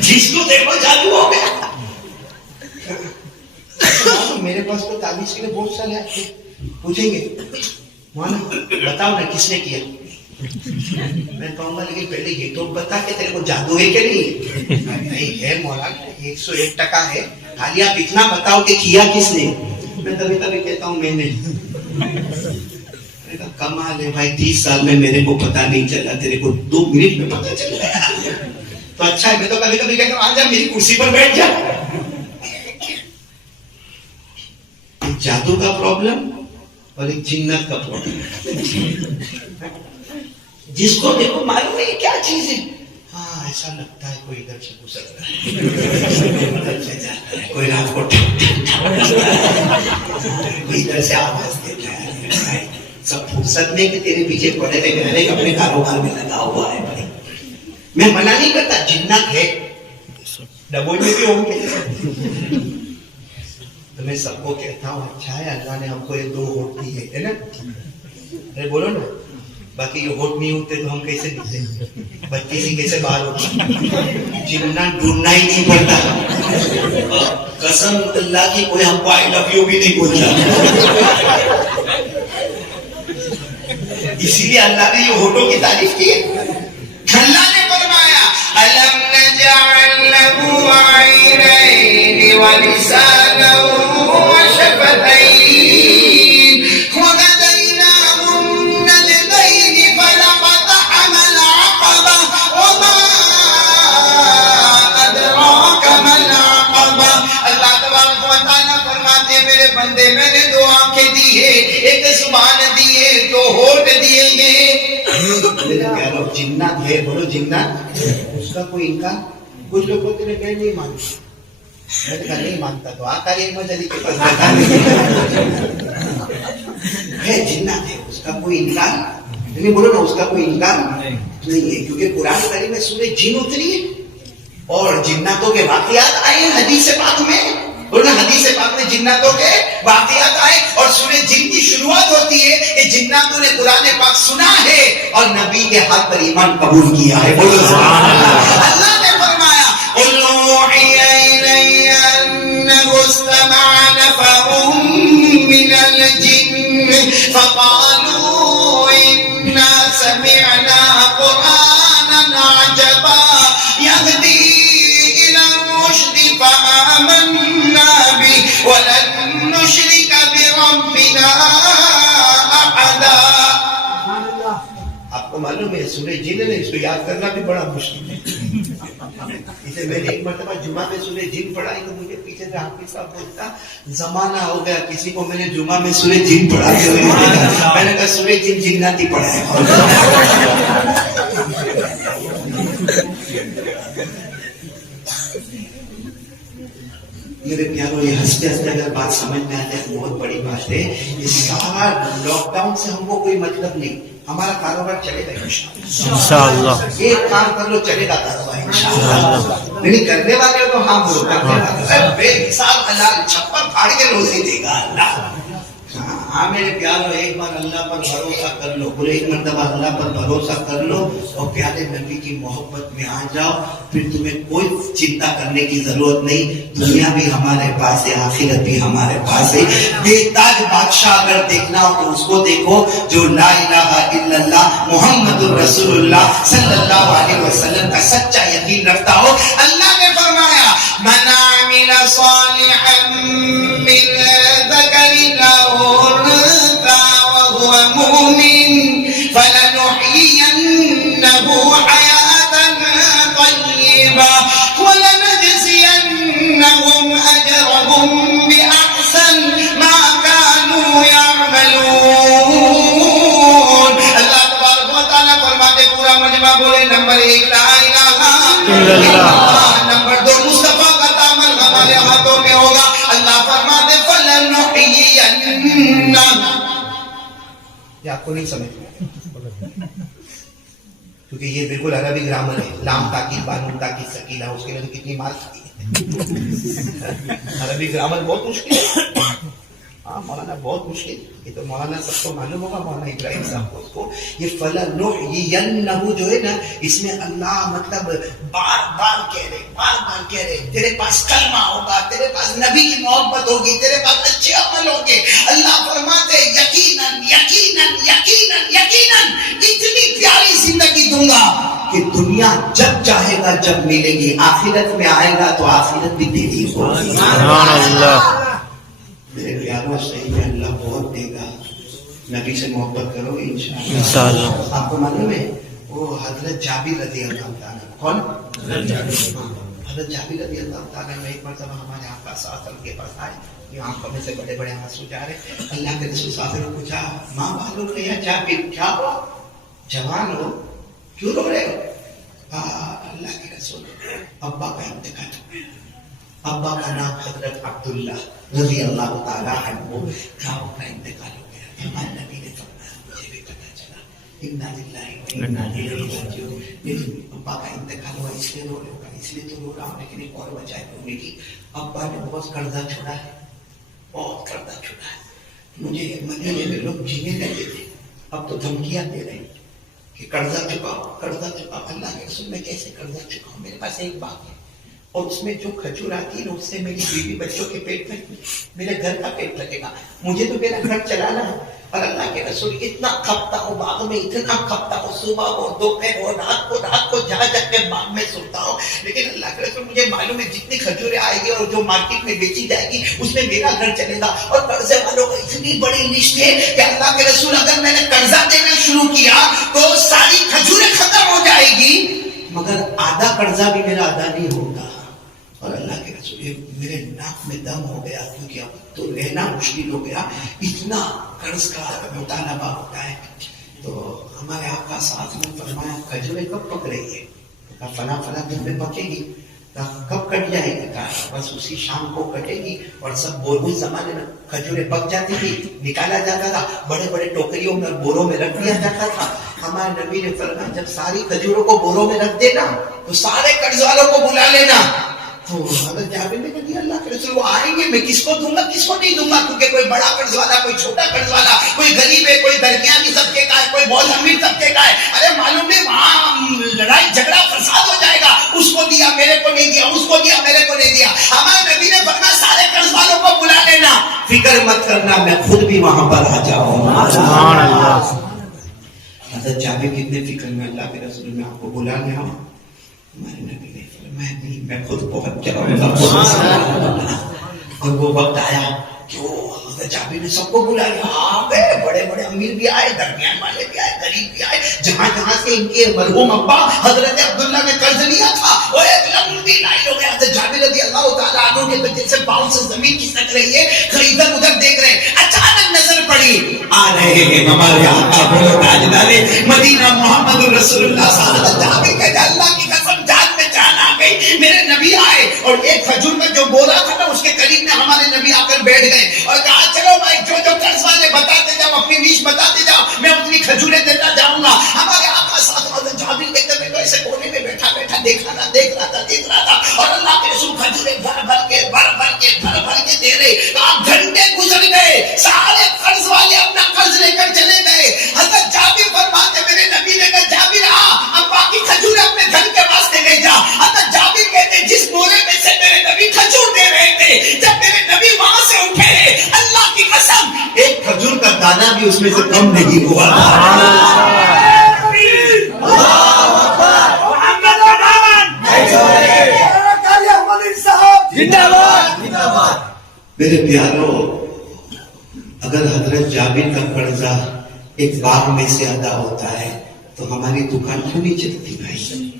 جس کو دیکھو جادو ہو گیا. میرے پاس تو تعویذ کے لیے بہت سارے آتے پوچھیں گے مولانا بتاؤ نا کس نے کیا. میں کہوں گا لیکن پہلے یہ تو بتا کہ تیرے کو جادو ہے کہ نہیں. نہیں ہے مولانا 101% ہے، خالی آپ اتنا بتاؤ کہ کیا کس نے. میں کبھی کبھی کہتا ہوں میں نے. کمال ہے بھائی، 30 سال میں میرے کو پتا نہیں چلا، تیرے کو 2 منٹ میں پتا چل گیا. تو اچھا ہے، میں تو کبھی کبھی کہتا ہوں آجا میری کرسی پر بیٹھ جا. ایک جادو کا پرابلم اور ایک جنت کا پرابلم. جس کو دیکھو معلوم ہے یہ کیا چیز ہے. ہاں ایسا لگتا ہے کوئی ادھر سے گزر رہا ہے، ادھر سے جا رہا ہے، کوئی رات کو کوئی ادھر سے آواز دیتا ہے. سب فرصت میں کہ تیرے پیچھے پڑے رہے اپنے کاروبار میں لگا ہوا ہے. بھائی میں منع نہیں کرتا، جنت ہے، ڈبوئی میں بھی ہوں گے. تو میں سب کو کہتا ہوں اچھا ہے اللہ نے ہم کو یہ 2 ہوٹ دی ہے نا. ارے بولو نا، باقی یہ ہوٹ نہیں ہوتے تو ہم کیسے نکلتے، بچے سے کیسے باہر ہوتے. جننا ڈھونڈنا ہی نہیں پڑتا. قسم اللہ کی کوئی ہم کو آئی لو یو بھی نہیں بولتا. اسی لیے اللہ نے یہ ہوٹوں کی تعریف کی ہے. اللہ نے فرمایا الم نجعل له عینین ولسانا وشفتین وهدیناه النجدین فلقتحم العقبہ وما ادراک ما العقبہ. اللہ تبارک و تعالیٰ فرماتے ہیں میرے بندے میں نے 2 آنکھیں دی ہے، ایک زبان دی ہے، 2 ہونٹ دیے ہیں. جنات ہے، بولو جنات. اس کا کوئی انکار. کچھ لوگ کو تیرے میں نہیں مانتا، میں نے کہا نہیں مانتا تو آقا احمد علی کے پاس ہے. جنات ہے، اس کا کوئی انکار نہیں. بولو نا اس کا کوئی انکار نہیں ہے، کیونکہ قرآن کریم میں سورہ جن اتری ہے اور جناتوں کے واقعات آئے ہیں حدیث پاک میں. بولنا حدیث پاک میں جناتوں کے واقعات آئے اور سورہ جن کی شروعات ہوتی ہے کہ جناتوں نے قرآن پاک سنا ہے اور نبی کے ہاتھ پر ایمان قبول کیا ہے. بولو سبحان اللہ. اللہ نے فرمایا قل اوحی الی انہ استمع نفر من الجن فقالوا انا سمعنا قرآنا عجبا یہدی الى الرشد فآمنا به ولن نشرک بربنا احدا. آپ کو معلوم ہے سورہ جن ہے، اس کو یاد کرنا بھی بڑا مشکل ہے. اسے میں نے ایک مرتبہ جمعہ میں سورہ جن پڑھائی تو مجھے پیچھے سے حافظ صاحب بولتا زمانہ ہو گیا کسی کو میں نے جمعہ میں سورہ جن پڑھا کے میں نے کہا سورہ جن جناتی پڑھا ہے. میرے پیاروں یہ ہنستے ہنستے اگر بات سمجھ میں آتا ہے تو بہت بڑی بات ہے. یہ سارا لاک ڈاؤن سے ہم کو کوئی مطلب نہیں، ہمارا کاروبار چلے گا انشاءاللہ. ایک کام کر لو چلے گا کاروبار انشاءاللہ. نہیں کرنے والے ہو تو ہاں بولو، کرنے والے بے حساب حلال چھپر پھاڑ کے روزی دے گا اللہ. ہاں میرے پیاروں ایک بار اللہ پر بھروسہ کر لو، پورے ایک مرتبہ اللہ پر بھروسہ کر لو اور پیارے نبی کی محبت میں آ جاؤ، پھر تمہیں کوئی چنتا کرنے کی ضرورت نہیں. دنیا بھی ہمارے پاس ہے، آخرت بھی ہمارے پاس ہے. بے تاج بادشاہ اگر دیکھنا ہو تو اس کو دیکھو جو لا الہ الا اللہ محمد الرسول اللہ صلی اللہ علیہ وسلم کا سچا یقین رکھتا ہو. اللہ نے فرمایا من عمل صالحا من ذکر او انثى وهو مؤمن فلنحيينه حياة طيبة ولنجزينهم أجرهم بأحسن ما كانوا يعملون. اللہ تبارک و تعالیٰ فرماتے پورا مجمع بولے نمبر 1 لا الہ الا اللہ، نمبر 2 مصطفیٰ کا دامن ہمارے ہاتھوں میں ہوگا. اللہ فرماتے یہ آپ کو نہیں سمجھ کیونکہ یہ بالکل عربی گرامر ہے. لام تاکید بانون تاکید سکینہ، اس کے لیے تو کتنی مار کھائی ہے. عربی گرامر بہت مشکل ہے. ہاں مولانا بہت مشکل. یہ تو مولانا سب کو معلوم ہوگا, مولانا ابراہیم صاحب کو. یہ فَلَنُحْيِيَنَّهُ جو ہے نا, اس میں اللہ مطلب بار بار کہہ رہے تیرے پاس کلمہ ہوگا, تیرے پاس نبی کی محبت ہوگی, تیرے پاس اچھے عمل ہوں گے. اللہ فرماتے یقیناً یقیناً یقیناً یقیناً اتنی پیاری زندگی دوں گا کہ دنیا جب چاہے گا جب ملے گی, آخرت میں آئے گا تو آخرت بھی تیری ہوگی. سبحان اللہ. میرے پیاروں صحیح میں اللہ بہت دے گا. نبی سے محبت کرو گے انشاءاللہ. آپ کو معلوم ہے وہ حضرت جابر رضی اللہ تعالیٰ, کون؟ حضرت جابر رضی اللہ تعالیٰ میں ایک مرتبہ ہمارے آقا صلی اللہ علیہ وسلم کے پاس آئے, یہ آنکھوں میں سے بڑے بڑے آنسو جا رہے. اللہ کے رسول صلی اللہ علیہ وسلم نے پوچھا, ماں معلوم ہے یا جابر کیا ہوا, جوان ہو کیوں رو رہے ہو؟ اللہ کے رسول ابا کا انتقال ہو گیا. ابا کا نام حضرت عبداللہ رضی اللہ تعالیٰ عنہ کا انتقال ہو گیا. ہمارے نبی نے فرمایا مجھے بھی پتہ چلا, انا للہ و انا الیہ راجعون. لیکن ابا کا انتقال ہوا اس لیے رو رہے ہوگا, اس لیے تو رو رہا ہوں, لیکن ایک اور وجہ ہے رونے کی. ابا نے بہت قرضہ چھوڑا ہے, بہت قرضہ چھوڑا ہے. مجھے مدینے میں لوگ جینے لگے تھے, اب تو دھمکیاں دے رہے ہیں کہ قرضہ چکاؤ قرضہ چکاؤ. اللہ کے رسول میں کیسے قرضہ چکاؤں, میرے پاس ایک باغ ہے اور اس میں جو کھجور آتی ہے اس سے میری بیوی بچوں کے پیٹ میں میرے گھر کا پیٹ لگے گا. مجھے تو میرا گھر چلانا ہے. اور اللہ کے رسول اتنا کھپتا ہوں باغ میں, اتنا کھپتا ہوں, صبح ہو دوپہر ہو رات کو جا کے باغ میں سوتا ہوں. لیکن اللہ کے رسول مجھے معلوم ہے جتنی کھجوریں آئے گی اور جو مارکیٹ میں بیچی جائے گی اس میں میرا گھر چلے گا. اور قرضے والوں کا اتنی بڑی لسٹ ہے کہ اللہ کے رسول اگر میں نے قرضہ دینا شروع کیا تو ساری کھجوریں ختم ہو جائے گی, مگر آدھا قرضہ بھی میرا ادا نہیں ہوگا. اور اللہ کے رسول میرے ناک میں دم ہو گیا, کیونکہ اب تو رہنا مشکل ہو گیا, اتنا قرض کا مطالبہ ہوتا ہے. تو ہمارے آقا ساتھ میں فرمایا کھجوریں کب پک رہی ہے, فلاں دن میں پکے گی. کب کٹ جائے گی, بس اسی شام کو کٹے گی. اور سب اس زمانے میں کھجوریں پک جاتی تھی, نکالا جاتا تھا, بڑے بڑے ٹوکریوں میں بوروں میں رکھ دیا جاتا تھا. ہمارے نبی نے فرمایا جب ساری کھجوروں کو بوروں میں رکھ دینا تو سارے قرض والوں کو بلا لینا. تو حضرت جابر نے کہا اللہ کے رسول وہ آئیں گے, میں کس کو دوں گا کس کو نہیں دوں گا, کیونکہ کوئی بڑا قرض والا, کوئی چھوٹا قرض والا, کوئی غریب ہے, کوئی درمیانی طبقے کا ہے, کوئی بہت امیر طبقے کا ہے. ارے معلوم نہیں وہاں لڑائی جھگڑا فساد ہو جائے گا, اس کو دیا میرے کو نہیں دیا, اس کو دیا میرے کو نہیں دیا. ہمارے نبی نے فرمایا سارے قرض والوں کو بلا لینا, فکر مت کرنا میں خود بھی وہاں پر آ جاؤں گا. سبحان اللہ. حضرت جابر کتنے فکر میں, اللہ کے رسول میں آپ کو بلا لے آؤں. ہمارے نبی نے فرمایا نہیں میں خود پہنچ جاؤں گا. اور وہ وقت آیا کہ وہ حضرت جابر نے سب کو بلایا, بڑے بڑے امیر بھی آئے, درمیان والے بھی آئے, غریب بھی آئے, جہاں سے ان کے مرحوم ابا حضرت عبداللہ نے قرض لیا تھا وہ ایک لمبی لائن ہو گیا. حضرت جابر رضی اللہ تعالیٰ عنہ کے بچے سے پاؤں سے زمین کھسک رہی ہے, ادھر ادھر دیکھ رہے ہیں. اچانک نظر پڑی, آ رہے ہیں ہمارے آقا بولو تاجدار مدینہ محمد رسول اللہ صلی اللہ علیہ وسلم. جابر کہتے اللہ کی قسم جان میں جان آ گئی, میرے نبی آئے اور ایک کھجور کا جو بولا تھا نا اس کے قریب میں ہمارے نبی آ کر بیٹھ گئے اور کہا چلو بھائی جو قرض والے بتاتے جاؤ, اپنی ویش بتاتے جاؤ, میں اتنی کھجوریں دیتا جاؤں گا. ہمارے آقا ساتھ حضرت جابر کہتے میں تو ایسے کونے میں بیٹھا دیکھ رہا تھا اور اللہ کے رسول کھجوریں بھر کے دے رہے. آپ گھنٹے گزر گئے, سارے قرض والے اپنا قرض لے کر چلے گئے. حضرت جابر فرماتے میرے نبی نے کہا جابر اب باقی کھجوریں اپنے گھر کے واسطے لے جا. حضرت جابر کہتے جس بورے میں سے میرے نبی کھجور دے رہے تھے, جب میرے نبی وہاں سے اٹھے, اللہ کی قسم ایک کھجور کا دانہ بھی اس میں سے کم نہیں ہوا. میرے پیاروں, اگر حضرت جابر کا قرضہ ایک باغ میں سے ادا ہوتا ہے تو ہماری دکان کیوں نہیں چلتی بھائی,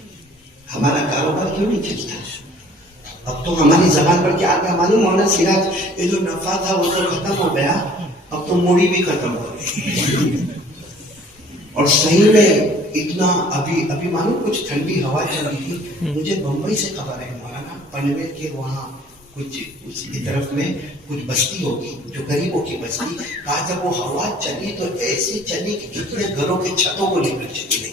ہمارا کاروبار کیوں نہیں چلتا. اب تو ہماری زبان پر کیا آ گیا معلوم ہونا سراج, یہ جو نفع تھا وہ تو ختم ہو گیا, اب تو موڑی بھی ختم ہو گئی. اور صحیح میں اتنا ابھی معلوم کچھ ٹھنڈی ہوا چل رہی تھی, مجھے بمبئی سے خبر ہے مولانا پنویل کے وہاں کچھ اس کی طرف میں کچھ بستی ہوگی جو غریبوں کی بستی, کہا جب وہ ہوا چلی تو ایسے چلی کہ کتنے گھروں کے چھتوں کو لے کر چلی گئی,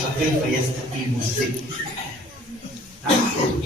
فكيف يستقيم الذل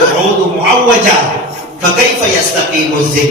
al-'udu mu'awwaja فكيف يستقيم الذل।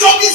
24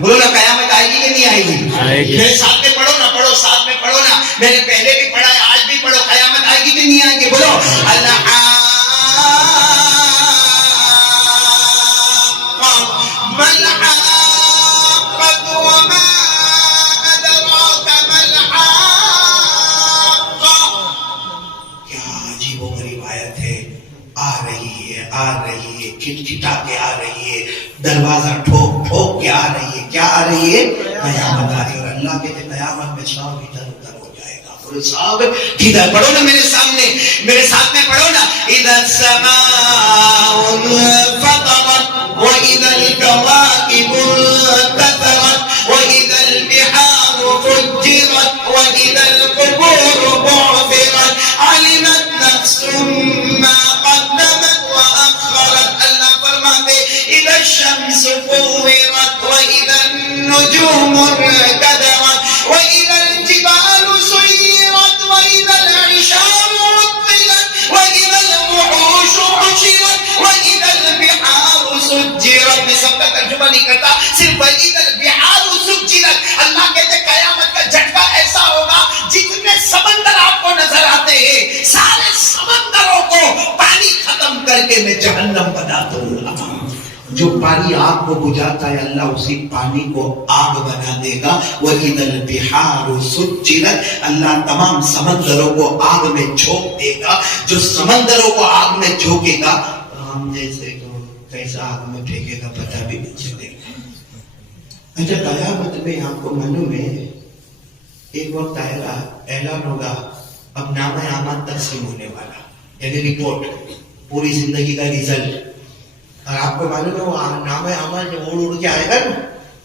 بولو نا قیامت آئے گی کہ نہیں آئے گی؟ آئے گی. میرے ساتھ میں پڑھو نا, پڑھو ساتھ میں پڑھو نا. میں نے پہلے بھی پڑھا ہے, آج بھی پڑھو. قیامت آئے گی کہ نہیں آئے گی؟ بولو اللہ آ رہی ہے, کھٹکھٹا کے آ رہی ہے, دروازہ ٹھوک ٹھوک کے آ رہی ہے. کیا آ رہی ہے؟ قیامت آ رہی ہے. اور اللہ کہتے قیامت میں سب ادھر ادھر ہو جائے گا. بولے صاحب ادھر پڑھو نا میرے سامنے, میرے ساتھ میں پڑھو نا. اذا السماء انفطرت واذا الكواكب انتثرت واذا البحار فجرت واذا القبور بعثرت علمت نفس ما قدمت وأخرت. اللہ فرماتے اذا الشمس كورت واذا النجوم انكدرت واذا الجبال سيرت واذا العشار عطلت واذا الوحوش حشرت واذا البحار سجرت. میں سب کا ترجمہ نہیں کرتا, صرف واذا البحار سجرت. اللہ کہتے قیامت کا جھٹکا ایسا ہوگا جتنے سمندر آپ کو نظر آتے ہیں سارے سمندروں کو پانی ختم کر کے میں جہنم بنا دوں گا. جو پانی آگ کو بجھاتا ہے اللہ اسی پانی کو آگ بنا دے گا. وَإِذَا الْبِحَارُ سُجِّرَتْ, اللہ تمام سمندروں کو آگ میں جھونک دے گا. جو سمندروں کو آگ میں جھونکے گا ہم جیسے کو کیسا آگ میں پھینکے گا پتہ بھی نہیں چلے گا. اچھا قیامت میں آپ کو معلوم ہے ایک وقت آئے گا, اعلان ہوگا, اب نامہ اعمال تقسیم ہونے والا, یعنی رپورٹ, پوری زندگی کا ریزلٹ. اور آپ کو معلوم ہے وہ نامہ اعمال جب اڑ اڑ کے آئے گا نا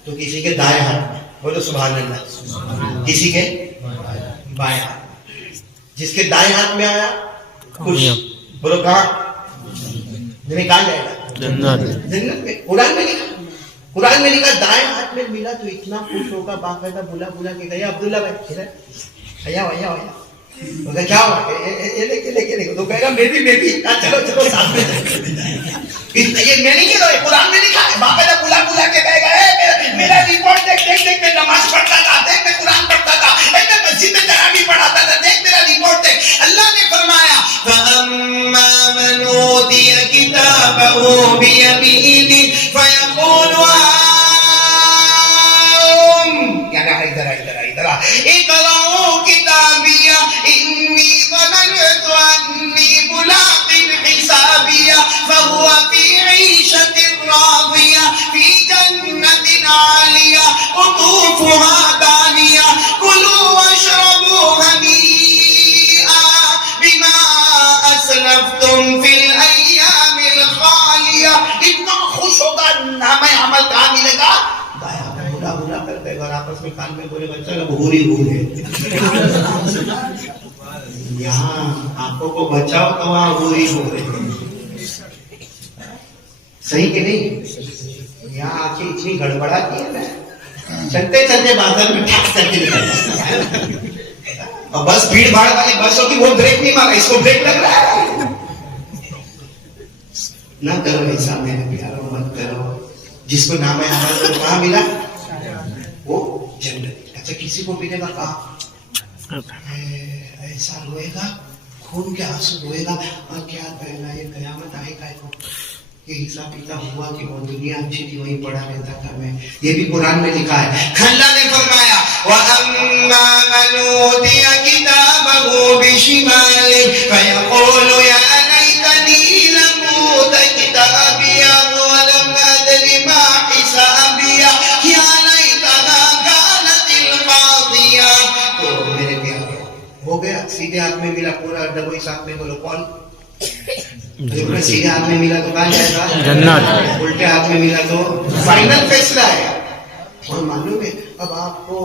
تو کسی کے دائیں ہاتھ میں, بولو سبحان اللہ, کسی کے بائیں ہاتھ میں. جس کے دائیں ہاتھ میں آیا خوش, بولو کہاں کہاں جائے گا؟ جنت میں. قرآن میں لکھا, قرآن میں لکھا دائیں ہاتھ میں ملا تو اتنا خوش ہوگا, باقاعدہ بلا بلا کے گیا عبداللہ بھائی آیا کیا ہوا, تو کہے گا میں بھی چلو ساتھ میں. یہ میں نہیں کہہ رہا, قرآن میں لکھا ہے, باقاعدہ بلا بلا کے کہے گا میرا رپورٹ دیکھ میں نماز پڑھتا تھا, دیکھ میں قرآن پڑھتا تھا, میں مسجد میں تراویح پڑھاتا تھا, دیکھ میرا رپورٹ دیکھ. اللہ نے فرمایا فَأَمَّا مَنْ أُوتِيَ كِتَابَهُ بِيَمِينِهِ فَيَقُولُ ادھر اقرأوا کتابیہ انی ظننت انی ملاق حسابیہ فهو فی عیشۃ راضیہ فی جنۃ عالیہ قطوفها دانیہ کلوا واشربوا ہنیئا بما اسلفتم فی الایام الخالیہ. اتنا خوش ہوگا, نامہ عمل کہاں ملے گا؟ بلا کر دے گا, آپس میں کان میں بولے بچہ بھوری ہے. یہاں آنکھوں کو بچاؤ تو وہاں بھوری ہو رہے. صحیح کہ نہیں؟ یہاں آنکھیں اتنی گڑبڑاتی ہے نا, چلتے چلتے بازار میں ٹھاک کر کے نکل اور بس بھیڑ بھاڑ والی بس ہوتی, وہ بریک نہیں مارا, اس کو بریک لگ رہا ہے. نہ کرو ایسا میرے پیارو, مت کرو. جس کو نام ہے کہاں ملا وہ جنت. اچھا کسی کو ملے گا کہاں؟ ایسا روئے گا, خون کے آنسو روئے گا, اور کیا کہے گا یہ قیامت آئے گا کو یہ حساب کتاب ہوا کہ وہ دنیا اچھی تھی وہی پڑھا رہتا تھا میں. یہ بھی قرآن میں لکھا ہے. اللہ نے فرمایا وَأَمَّا مَنْ أُوتِيَ كِتَابَهُ بِشِمَالِهِ فَيَقُولُ يَا لَيْتَنِي لَمْ أُوتَ كِتَابِيَهْ وَلَمْ أَدْرِ مَا حِسَابِيَهْ يَا لَيْتَهَا كَانَتِ الْقَاضِيَةَ. تو میرے پیارے ہو گیا, سیدھے ہاتھ میں ملا پورا ڈبو حساب میں, بولو کون؟ سیدھے ہاتھ میں ملا تو کہاں جائے گا؟ جنت. الٹے ہاتھ میں ملا تو فائنل فیصلہ ہے. اور معلوم ہے اب آپ کو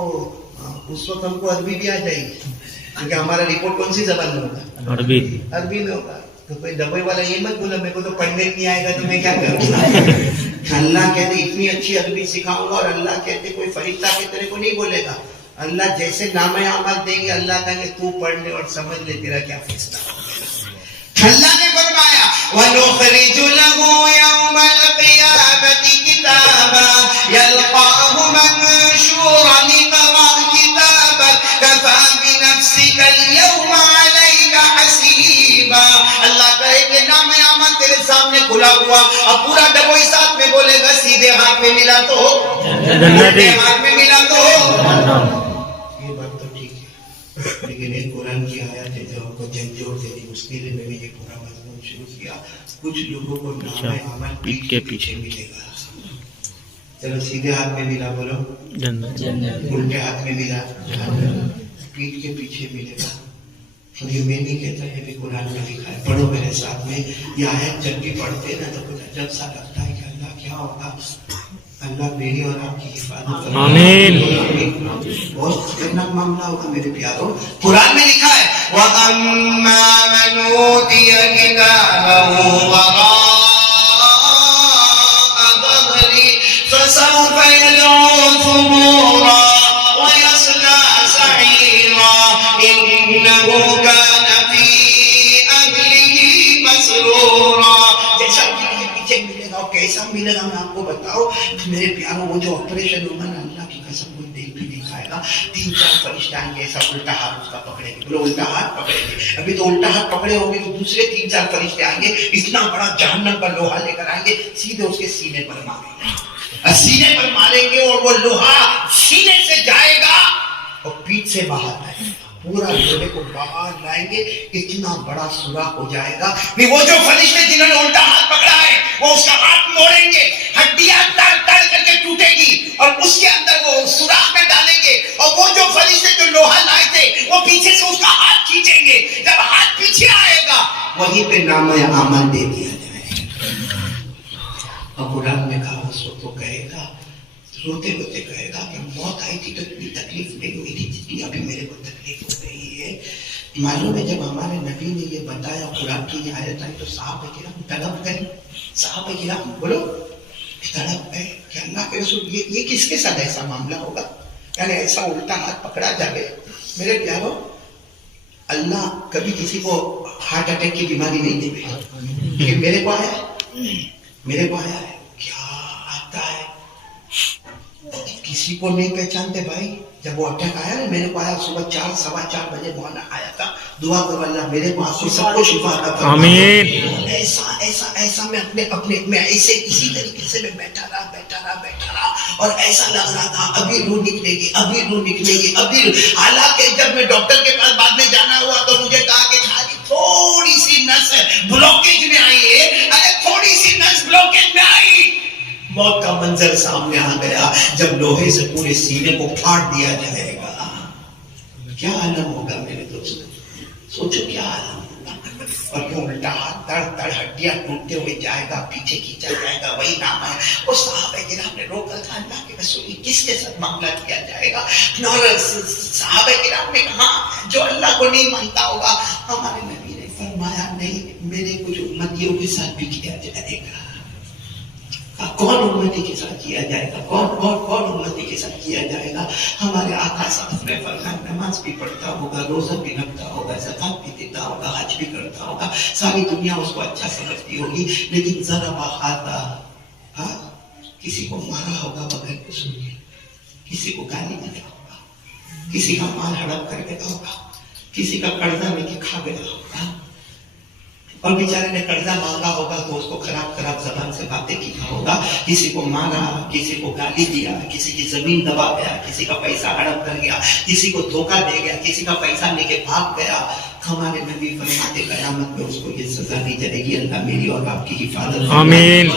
اس وقت ہم کو عربی بھی آ جائے گی, کیونکہ ہمارا رپورٹ کون سی زبان میں ہوگا؟ عربی میں ہوگا. تو کوئی دبئی والا یہ مت بولا میرے کو تو پڑھنے نہیں آئے گا تو میں کیا کروں گا. اللہ کہتے اتنی اچھی عربی سکھاؤں گا, اور اللہ کہتے کوئی فرشتہ کے طرح کو نہیں بولے گا. اللہ جیسے نامہ اعمال دیں گے, اللہ کہیں گے تو پڑھ لے اور سمجھ لے تیرا کیا فیصلہ. اللہ نے فرمایا وَنُخْرِجُ لَهُ يَوْمَ الْقِيَامَةِ كِتَابًا يَلْقَاهُ مَنشُورًا اقْرَأْ كِتَابَكَ كَفَىٰ بِنَفْسِكَ الْيَوْمَ عَلَيْكَ حَسِيبًا. اللہ کہے کہ نام اعمال تیرے سامنے کھلا ہوا، اب پورا ڈبو ہی ساتھ میں بولے گا، سیدھے ہاتھ میں ملا تو الٹے ہاتھ میں ملا تو. یہ بات تو ٹھیک ہے، لیکن ایک قرآن کی آیت ہے جو ہم کو جھنجھوڑ دے دی، اس کے لیے میں نے یہ پورا مضمون شروع کیا. کچھ لوگوں کو نام عمل پیٹ کے پیچھے ملے گا. چلو سیدھے ہاتھ میں ملا بولو الٹے ہاتھ میں ملا پیٹ کے پیچھے ملے گا. اور یہ میں نہیں کہتا، یہ بھی قرآن میں لکھا ہے. پڑھو میرے ساتھ میں. یہ آیت جب بھی پڑھتے نا تو کچھ عجب سا لگتا ہے کہ اللہ کیا ہوگا. اللہ میری اور آپ کی حفاظت کرے. آمین. بہت خطرناک معاملہ ہوگا میرے پیاروں. قرآن میں لکھا ہے وَأَمَّا مَنْ أُوتِيَ كِتَابَهُ وَرَاءَ ظَهْرِهِ فَسَوْفَ يَدْعُو ثُبُورًا وَيَصْلَىٰ سَعِيرًا إِنَّهُ كَانَ فِي أَهْلِهِ مَسْرُورًا. جیسا پیچھے ملے گا اور کیسا ملے گا میں آپ کو بتاؤ. میرے پیاروں وہ جو آپریشن ہوگا نا، اللہ کی قسم کوئی دیکھ بھی نہیں پائے گا. 3-4 فرشتے آئیں گے، ایسا الٹا ہاتھ اس کا پکڑیں گے. بولو الٹا ہاتھ پکڑیں گے. ابھی تو الٹا ہاتھ پکڑے ہوں گے تو دوسرے 3-4 فرشتے آئیں گے، اتنا بڑا جہنم کا لوہا لے کر آئیں گے، سیدھے اس کے سینے پر ماریں گے. سینے پر ماریں گے اور وہ لوہا سینے سے جائے گا اور پیٹ سے باہر آئے گا. پورا لوہے کو باہر لائیں گے، اتنا بڑا سوراخ ہو جائے گا. وہ جو فرشتے جنہوں نے الٹا ہاتھ پکڑا ہے وہ اس کا ہاتھ موڑیں گے، ہڈیاں تڑ تڑ کر کے ٹوٹے گی اور اس کے اندر وہ سوراخ میں ڈالیں گے. اور وہ جو فرشتے جو لوہا لائے تھے وہ پیچھے سے اس کا ہاتھ کھینچیں گے. جب ہاتھ پیچھے آئے گا وہیں پہ نام اعمال دے دیا جائے گا. اور قرآن میں کہا اس وقت وہ کہے گا، روتے روتے کہے گا کہ موت آئی تھی تو اتنی تکلیف نہیں ہوئی تھی جتنی ابھی میرے کو تکلیف ہو رہی ہے. معلوم ہے جب ہمارے نبی نے یہ بتایا، قرآن کی یہ آیت آئی تو صحابہ کرام تڑپ گئے. صحابہ کرام بولو تڑپ گئے کہ اللہ کے رسول یہ کس کے ساتھ ایسا معاملہ ہوگا، یعنی ایسا الٹا ہاتھ پکڑا جائے. میرے پیاروں اللہ کبھی کسی کو ہارٹ اٹیک کی بیماری نہیں دے گا. کہ میرے کو آیا ہے کیا آتا ہے، کسی کو نہیں پہچانتے بھائی. جب وہ اٹیک آیا نا میرے کو آیا صبح 4-4:15 بجے مولانا آیا تھا. دعا کرو اللہ میرے کو آپ کو سب کو شفا عطا فرمائے. آمین. ایسا میں اپنے ایسے اسی طریقے سے میں بیٹھا رہا اور ایسا لگ رہا تھا ابھی روح نکلے گی. حالانکہ جب میں ڈاکٹر کے پاس بعد میں جانا ہوا تو مجھے کہا کہ خالی تھوڑی سی نس بلاکیج میں آئی ہے. ارے تھوڑی سی نس بلاکیج میں آئی، موت کا منظر سامنے آ گیا. جب لوہے سے پورے سینے کو پھاڑ دیا جائے گا کیا عالم ہوگا میرے دوست. سوچو کیا عالم ہوگا. اور وہ الٹا ہاتھ تڑ ہڈیاں ٹوٹتے ہوئے جائے گا، پیچھے کھینچا جائے گا. وہی نام ہے. وہ صحابہ کرام نے روکا تھا اللہ کے رسول کس کے ساتھ معاملہ کیا جائے گا. اور صحابہ کرام نے کہا جو اللہ کو نہیں مانتا ہوگا. ہمارے نبی نے فرمایا نہیں، میرے کچھ امتیوں کے ساتھ بھی کیا جائے گا. کون امتی کے ساتھ کیا جائے گا، کون امتی کے ساتھ کیا جائے گا. ہمارے آقا صاحب نے فرمایا نماز بھی پڑھتا ہوگا، روزہ بھی رکھتا ہوگا، زکات بھی دیتا ہوگا، حج بھی کرتا ہوگا، ساری دنیا اس کو اچھا سمجھتی ہوگی، لیکن ذرا بخاتا کسی کو مارا ہوگا بغیر قصور کے، کسی کو گالی دیا ہوگا، کسی کا مال ہڑپ کر گیا ہوگا، کسی کا قرضہ لے کے کھا گیا ہوگا، اور بیچارے نے قرضہ مانگا ہوگا تو اس کو خراب زبان سے باتیں کی ہوگا، کسی کو مارا، کسی کو گالی دیا، کسی کی زمین دبا گیا، کسی کا پیسہ ہڑپ کر گیا، کسی کو دھوکہ دے گیا، کسی کا پیسہ لے کے بھاگ گیا. ہمارے نبی فرماتے قیامت میں اس کو یہ سزا دی جائے گی. اللہ میری اور آپ کی حفاظت. آمین.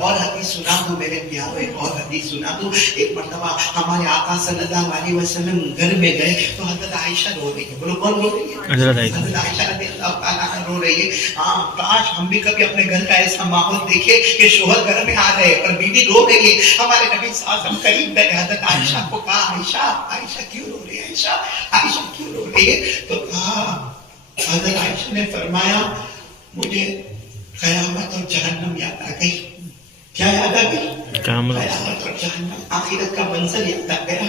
اور حدیث سنا دو میرے پیاروں، ایک اور حدیث سنا دو. ایک مرتبہ ہمارے آقا صلی اللہ علیہ وسلم گھر میں گئے تو حضرت عائشہ رو رہی ہے. بولو کون رو رہی ہے؟ حضرت عائشہ رضی اللہ تعالیٰ عنہا رو رہی ہے. کاش ہم بھی کبھی اپنے گھر کا ایسا ماحول دیکھے کہ شوہر گھر میں آ رہے اور بیوی رو رہی ہے. ہمارے نبی صلی اللہ علیہ وسلم قریب گئے، حضرت عائشہ کو کہا عائشہ کیوں رو رہی ہے، عائشہ کیوں رو رہی ہے؟ تو کہا حضرت عائشہ نے فرمایا مجھے قیامت اور جہنم یاد آ گئی. کیا یاد آ گئی؟ قیامت اور جہنم، آخرت کا منظر یاد آ گیا.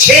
6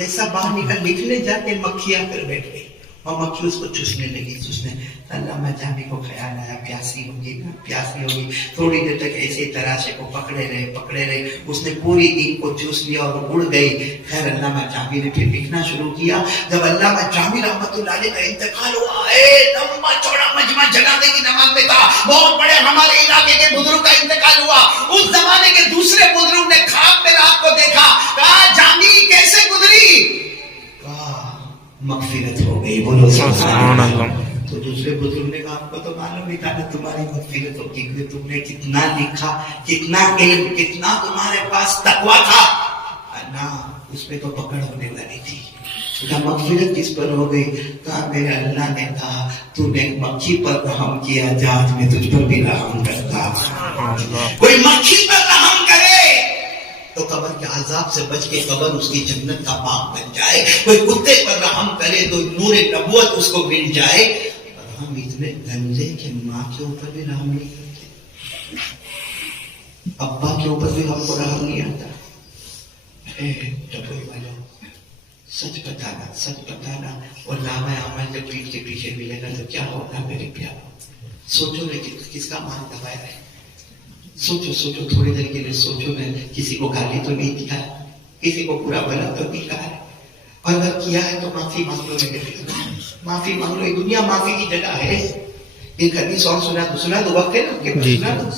جیسا باہر نکلنے جاتے مکھیاں پھر بیٹھ گئی اور مکھی اس کو چوسنے لگی. علامہ جامی کو خیال آیا پیاسی ہوگی نا, پیاسی ہوگی. تھوڑی دیر تک ایسے تراشے کو پکڑے رہے. اس نے پوری دن کو چوس لیا اور اڑ گئی. خیر علامہ جامی نے پھر لکھنا شروع کیا. جب علامہ جامی رحمۃ اللہ علیہ کا انتقال ہوا, لمبا چوڑا مجمع جنازے کی نماز میں تھا, بہت بڑے ہمارے علاقے کے بزرگ کا انتقال ہوا. اس زمانے کے دوسرے بزرگ نے خواب میں رات کو دیکھا, کہا جامی کیسے گزری, مغفرت ہو گئی. بولو سبحان اللہ. تو دوسرے بزرگ نے کہا آپ کو تو معلوم نہیں تھا نا تمہاری مغفرت ہوگی, کہ تم نے کتنا لکھا, کتنا علم, کتنا تمہارے پاس تقویٰ تھا نا, اس پہ تو پکڑ ہونے والی تھی. مغفرت کس پر ہو گئی, کہا میرے اللہ نے کہا تو نے مکھی پر رحم کیا, جہاز میں تجھ پر بھی رحم کرتا. کوئی مکھی پر رحم کرے تو قبر کے عذاب سے بچ کے قبر اس کی جنت کا باغ بن جائے. کوئی کتے پر رحم کرے تو نور نبوت اس کو مل جائے. اور ہم اتنے گندے کہ ماں کے اوپر بھی رحم نہیں کرتے, ابا کے اوپر بھی ہم کو رحم نہیں آتا. ٹپوئی والوں سچ بتانا اور نامہ عمل جب پیٹ کے پیچھے ملے گا تو کیا ہوگا میرے پیاروں. سوچو نا کس کا مان دبایا ہے, سوچو تھوڑی دیر کے لیے سوچو. میں کسی کو گالی تو نہیں دیا ہے, کسی کو برا بھلا تو نہیں کہا ہے, اور اگر کیا ہے تو معافی مانگ لو. معافی مانگ لو, دنیا معافی کی جگہ ہے. ایک حدیث اور سنا دو وقت ہے نا, سنا دو.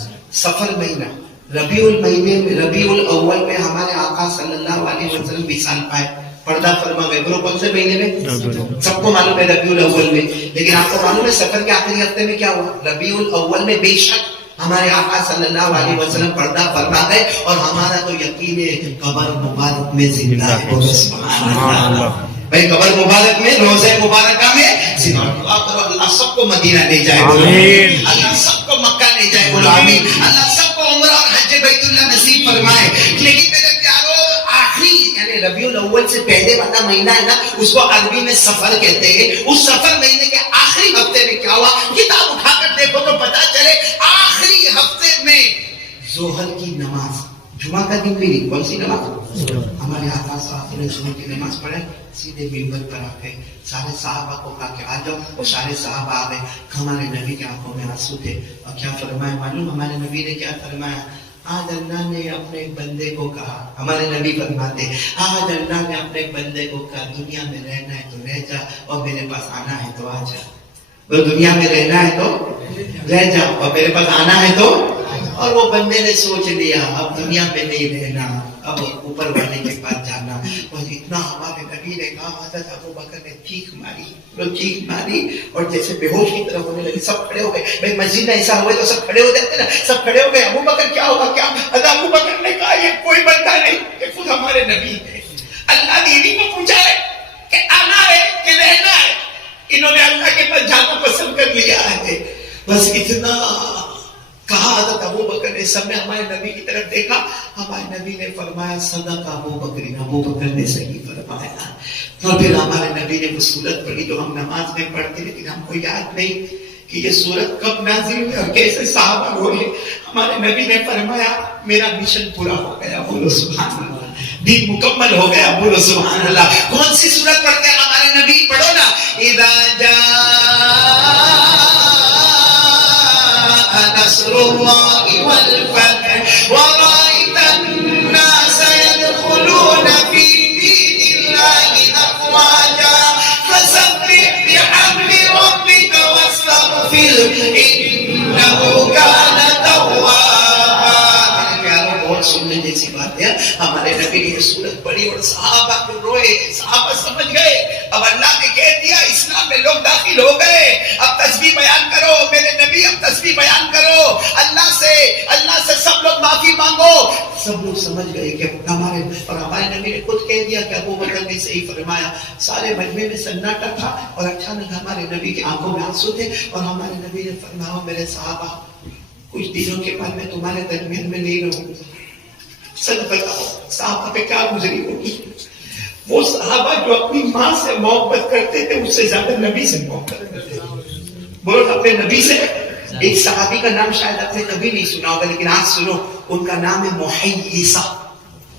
سفر مہینہ ربیع المہینے میں, ربیع الاول میں ہمارے آقا صلی اللہ علیہ وسلم وصال پائے. پردہ فرما گئے. بولو کون سے مہینے میں؟ سب کو معلوم ہے ربیع الاول میں, لیکن آپ کو معلوم ہے سفر کے آخری ہفتے میں کیا ہوا؟ ربیع الاول میں بے شک ہمارے آقا صلی اللہ علیہ وسلم پردہ فرما گئے, اور ہمارا تو یقین ہے قبر مبارک میں زندہ ہے. سبحان اللہ. بھائی قبر مبارک میں, روزہ مبارکہ میں زندہ. دعا کرو اللہ سب کو مدینہ لے جائے. اللہ سب کو مکہ لے جائے. بولو آمین. اللہ سب کو عمرہ اور حج بیت اللہ نصیب فرمائے. لیکن میرے پیارو, آخری یعنی ربیع الاول سے پہلے والا مہینہ ہے نا, اس کو عربی میں سفر کہتے ہیں. اس سفر مہینے کے آخری ہفتے میں کیا ہوا, کتاب اٹھا کر دیکھو تو پتا چلے. آخری ہفتے میں ظہر کی نماز, جمعہ کا دن بھی نہیں, کون سی نماز؟ ہمارے آقا صاحب نے ظہر کی نماز پڑھے, سیدھے منبر پر آ گئے. سارے صحابہ کو کہا کہ آ جاؤ, اور سارے صحابہ آ گئے. ہمارے نبی کی آنکھوں میں آنسو تھے, اور کیا فرمایا معلوم ہمارے نبی نے کیا فرمایا؟ آج اللہ نے اپنے بندے کو کہا, ہمارے نبی فرماتے آج اللہ نے اپنے بندے کو کہا دنیا میں رہنا ہے تو رہ جا, اور میرے پاس آنا ہے تو آ جا. دنیا میں رہنا ہے تو رہ جا, اور میرے پاس آنا ہے تو. اور وہ بندے نے سوچ لیا اب دنیا میں نہیں رہنا, اب اوپر والے کے پاس جانا. اور اتنا ہمارے نبی نے کہا, حضرت ابو بکر نے چیخ ماری اور جیسے بے ہوش کی طرف ہونے لگے. سب کھڑے ہو گئے. بھائی مسجد میں ایسا ہوئے تو سب کھڑے ہو جاتے نا, سب کھڑے ہو گئے. ابو بکر کیا ہوگا, کیا؟ حضرت ابو بکر نے کہا یہ کوئی بندہ نہیں, کہ خود ہمارے نبی ہے. اللہ نے انہیں کو پوچھا ہے کہ آنا ہے کہ رہنا ہے. انہوں نے اللہ کے پاس جانا پسند کر لیا ہے. بس اتنا کہا. حضرت ابو بکر نے, سب نے ہمارے نبی کی طرف دیکھا. ہمارے نبی نے فرمایا صدق ابو بکر, ابو بکر نے صحیح فرمایا. اور پھر ہمارے نبی نے وہ سورت پڑھی جو ہم نماز میں پڑھتے, لیکن ہم کو یاد نہیں کہ یہ سورت کب نازل ہوئی اور کیسے صحابہ بولے. ہمارے نبی نے فرمایا میرا مشن پورا ہو گیا. بولو سبحان اللہ. دین مکمل ہو گیا. بولو سبحان اللہ. کون سی سورت پڑھتے ہیں ہمارے نبی؟ پڑھو نا, اذا جاء نصر اللہ والفتح ورأيت الناس يدخلون في دين الله أفواجا فسبح بحمد ربك واستغفر إنه كان توابا. بہت سننے جیسی بات ہے. ہمارے نبی نے یہ سورت پڑھی اور صحابہ کو روئے. صحابہ سمجھ گئے اب اللہ نے کہہ دیا اسلام میں لوگ داخل ہو گئے, اب تسبیح بیان کرو میرے نبی, اب تسبیح بیان کرو اللہ سے سب لوگ معافی مانگو. سب لوگ سمجھ گئے کہ ہمارے نبی نے خود کہہ دیا کہ ابو بکر نے صحیح فرمایا. سارے مجمع میں سناٹا تھا, اور اچانک ہمارے نبی کی آنکھوں میں آنسو تھے, اور ہمارے نبی نے فرمایا میرے صحابہ کچھ دنوں کے بعد میں تمہارے درمیان میں نہیں رہوں گا. سچ بتاؤ صحابہ پہ کیا گزری ہوگی. وہ صحابہ جو اپنی ماں سے محبت کرتے تھے اس سے زیادہ نبی سے محبت کرتے تھے. بولو اپنے نبی سے. ایک صحابی کا نام شاید آپ نے کبھی نہیں سنا ہوگا, لیکن آج سنو, ان کا نام ہے محیصہ.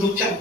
2-4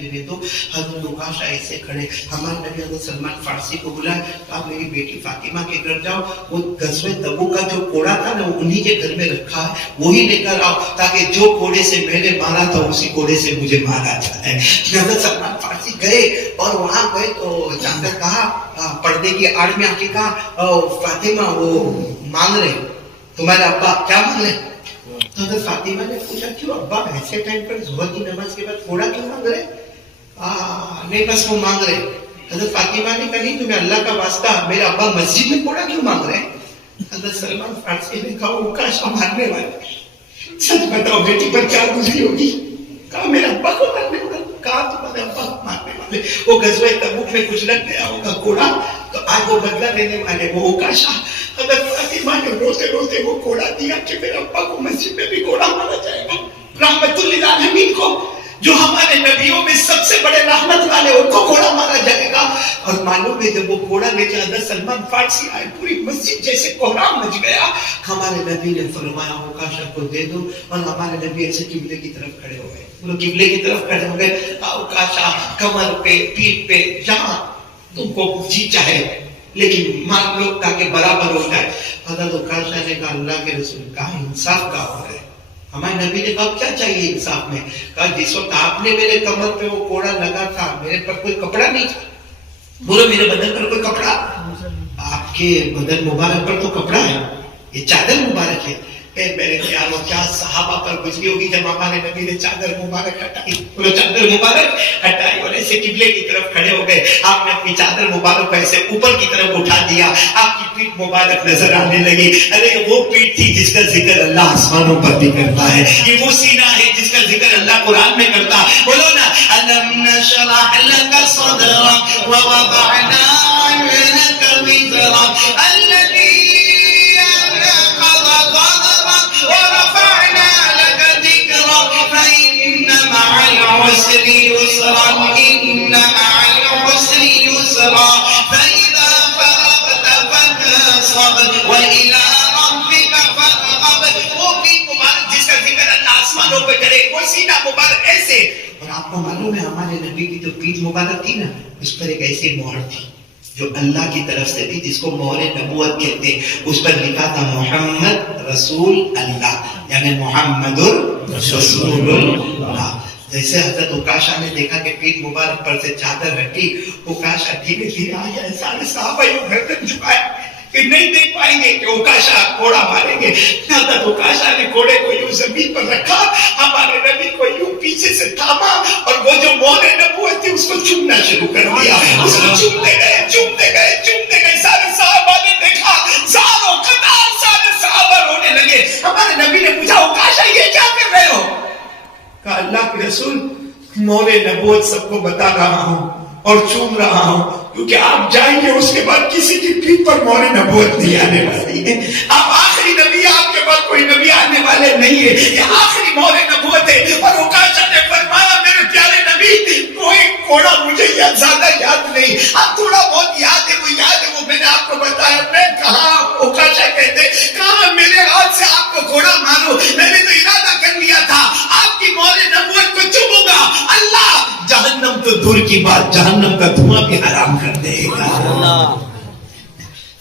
دینے دو. حضرت عکاشہ ایسے کھڑے. ہمارے نبی حضرت سلمان فارسی کو بلائے کہ آپ میری بیٹی فاطمہ کے گھر جاؤ, وہ غزوہ تبوک کا جو کوڑا تھا نا انہی کے گھر میں رکھا ہے, وہی لے کر آؤ تاکہ جو کوڑے سے میں نے مارا تھا اسی کوڑے سے مجھے مارا جائے. حضرت سلمان فارسی گئے اور وہاں گئے تو جا کر کہا, پردے کی آڑ میں آ کے کہا, فاطمہ وہ مانگ رہے تمہارے ابا کیا مانگ رہے؟ تو حضرت فاطمہ نے پوچھا کیوں ابا ایسے ٹائم پر ظہر کی نماز کے بعد کوڑا کیوں مانگ رہے؟ نہیں بس وہ مانگ رہے. حضرت فاطمہ نے کہا نہیں تمہیں اللہ کا واسطہ میرے ابا مسجد میں کوڑا کیوں مانگ رہے؟ حضرت سلمان فارسی نے کہا وہ عکاشہ مارنے والے, سچ بتاؤ بیٹی پر کیا گزری ہوگی؟ کہا میرے ابا کو مارنے والے. کہا تمہارے ابا کو مارنے والے, وہ غزوہ تبوک میں کچھ لگ گیا ہوگا کوڑا تو آج وہ بدلہ لینے والے وہ عکاشہ. حضرت فاطمہ نے روتے روتے وہ کوڑا دیا کہ میرے ابا کو مسجد میں بھی کوڑا مارا جائے گا. رحمت للعالمین کو جو ہمارے نبیوں میں سب سے بڑے رحمت والے ان کو کوڑا مارا جائے گا. اور معلوم ہے جب وہ کوڑا لے کے حضرت سلمان فارسی آئے پوری مسجد جیسے کوہرام مچ گیا. ہمارے نبی نے فرمایا عکاشہ کو دے دو, اور ہمارے نبی ایسے قبلے کی طرف کھڑے ہو گئے. وہ قبلے کی طرف کھڑے ہو گئے. عکاشہ کمر پہ پیٹھ پہ جہاں تم کو جی چاہے لیکن مان لو تاکہ برابر ہو جائے. حضرت عکاشہ نے کہا اللہ کے رسول کہا انصاف کا ہو رہا ہے. ہمارے نبی نے کہا کیا چاہیے انصاف میں؟ کہا جس وقت آپ نے میرے کمر پہ وہ کوڑا لگا تھا میرے پر کوئی کپڑا نہیں تھا. بولو میرے بدن پر کوئی کپڑا؟ آپ کے بدن مبارک پر تو کپڑا ہے, یہ چادر مبارک ہے. میرے پیاروں کیا صحابہ پر گزری ہوگی جب ہمارے نبی نے چادر مبارک ہٹائی. بولو چادر مبارک ہٹائی اور ایسے قبلے کی طرف کھڑے ہو گئے. آپ نے اپنی چادر مبارک ایسے اوپر کی طرف اٹھا دیا, آپ کی پیٹھ مبارک نظر آنے لگی. ارے وہ پیٹھ تھی جس کا ذکر اللہ آسمانوں پر بھی کرتا ہے, یہ وہ سینہ ہے جس کا ذکر اللہ قرآن میں کرتا. بولو نا الم نشرح لك صدرك ووضعنا عنك وزرك الذي ورفعنا لك ذكرك فإن مع العسر يسرا إن مع العسر يسرا فإذا فرغت فانصب وإلى ربك فارغب. وہ پیٹھ مبارک جس کا ذکر اللہ آسمانوں پہ کرے, وہ سینہ مبارک ایسے. اور آپ کو معلوم ہے ہمارے نبی کی جو پیٹھ مبارک تھی نا اس پر ایک ایسی مہر تھی جو اللہ کی طرف سے تھی جس کو مہر نبوت کہتے ہیں. اس پر لکھا تھا محمد رسول اللہ, یعنی محمد رسول اللہ. جیسے حضرت عکاشہ نے دیکھا کہ پیٹھ مبارک پر سے چادر ہٹی, عکاشہ دھیرے دھیرے آیا. سارے صحابہ یوں گردن جھکائے کہ نہیں دیکھ پائیں گے کہ عکاشہ کوڑا ماریں گے. حضرت عکاشہ نے کوڑے کو یوں زمین پر رکھا, ہمارے نبی کو یوں پیچھے سے تھاما اور وہ جو مہر نبوت تھی اس کو چومنا شروع کر دیا. اس کو چومتے گئے چومتے گئے چومتے گئے. سارے صحابہ نے دیکھا, زاروں قطار سارے صحابہ رونے لگے. ہمارے نبی نے پوچھا عکاشہ یہ کیا کر رہے ہو؟ کہا اللہ کے رسول مہر نبوت سب کو بتا رہا ہوں اور چوم رہا ہوں, کیونکہ آپ جائیں گے اس کے بعد کسی کی پیٹھ پر مہر نبوت نہیں آنے والی ہے. آپ آخری نبی, آپ کے بعد کوئی نبی آنے والے نہیں ہے, یہ آخری مہر نبوت ہے. اور عکاشہ نے فرمایا میرے پیارے نبی کوئی کوڑا مجھے زیادہ یاد نہیں, اب تھوڑا بہت یاد ہے, وہ یاد ہے وہ میں نے آپ کو بتایا. میں کہا عکاشہ کہتے کہاں میرے ہاتھ سے آپ کو کوڑا مارو, میں نے تو ارادہ کر لیا تھا آپ کی مہر نبوت کو چوموں گا. اللہ جہنم تو دور کی بات, جہنم کا دھواں بھی حرام کر دے گا.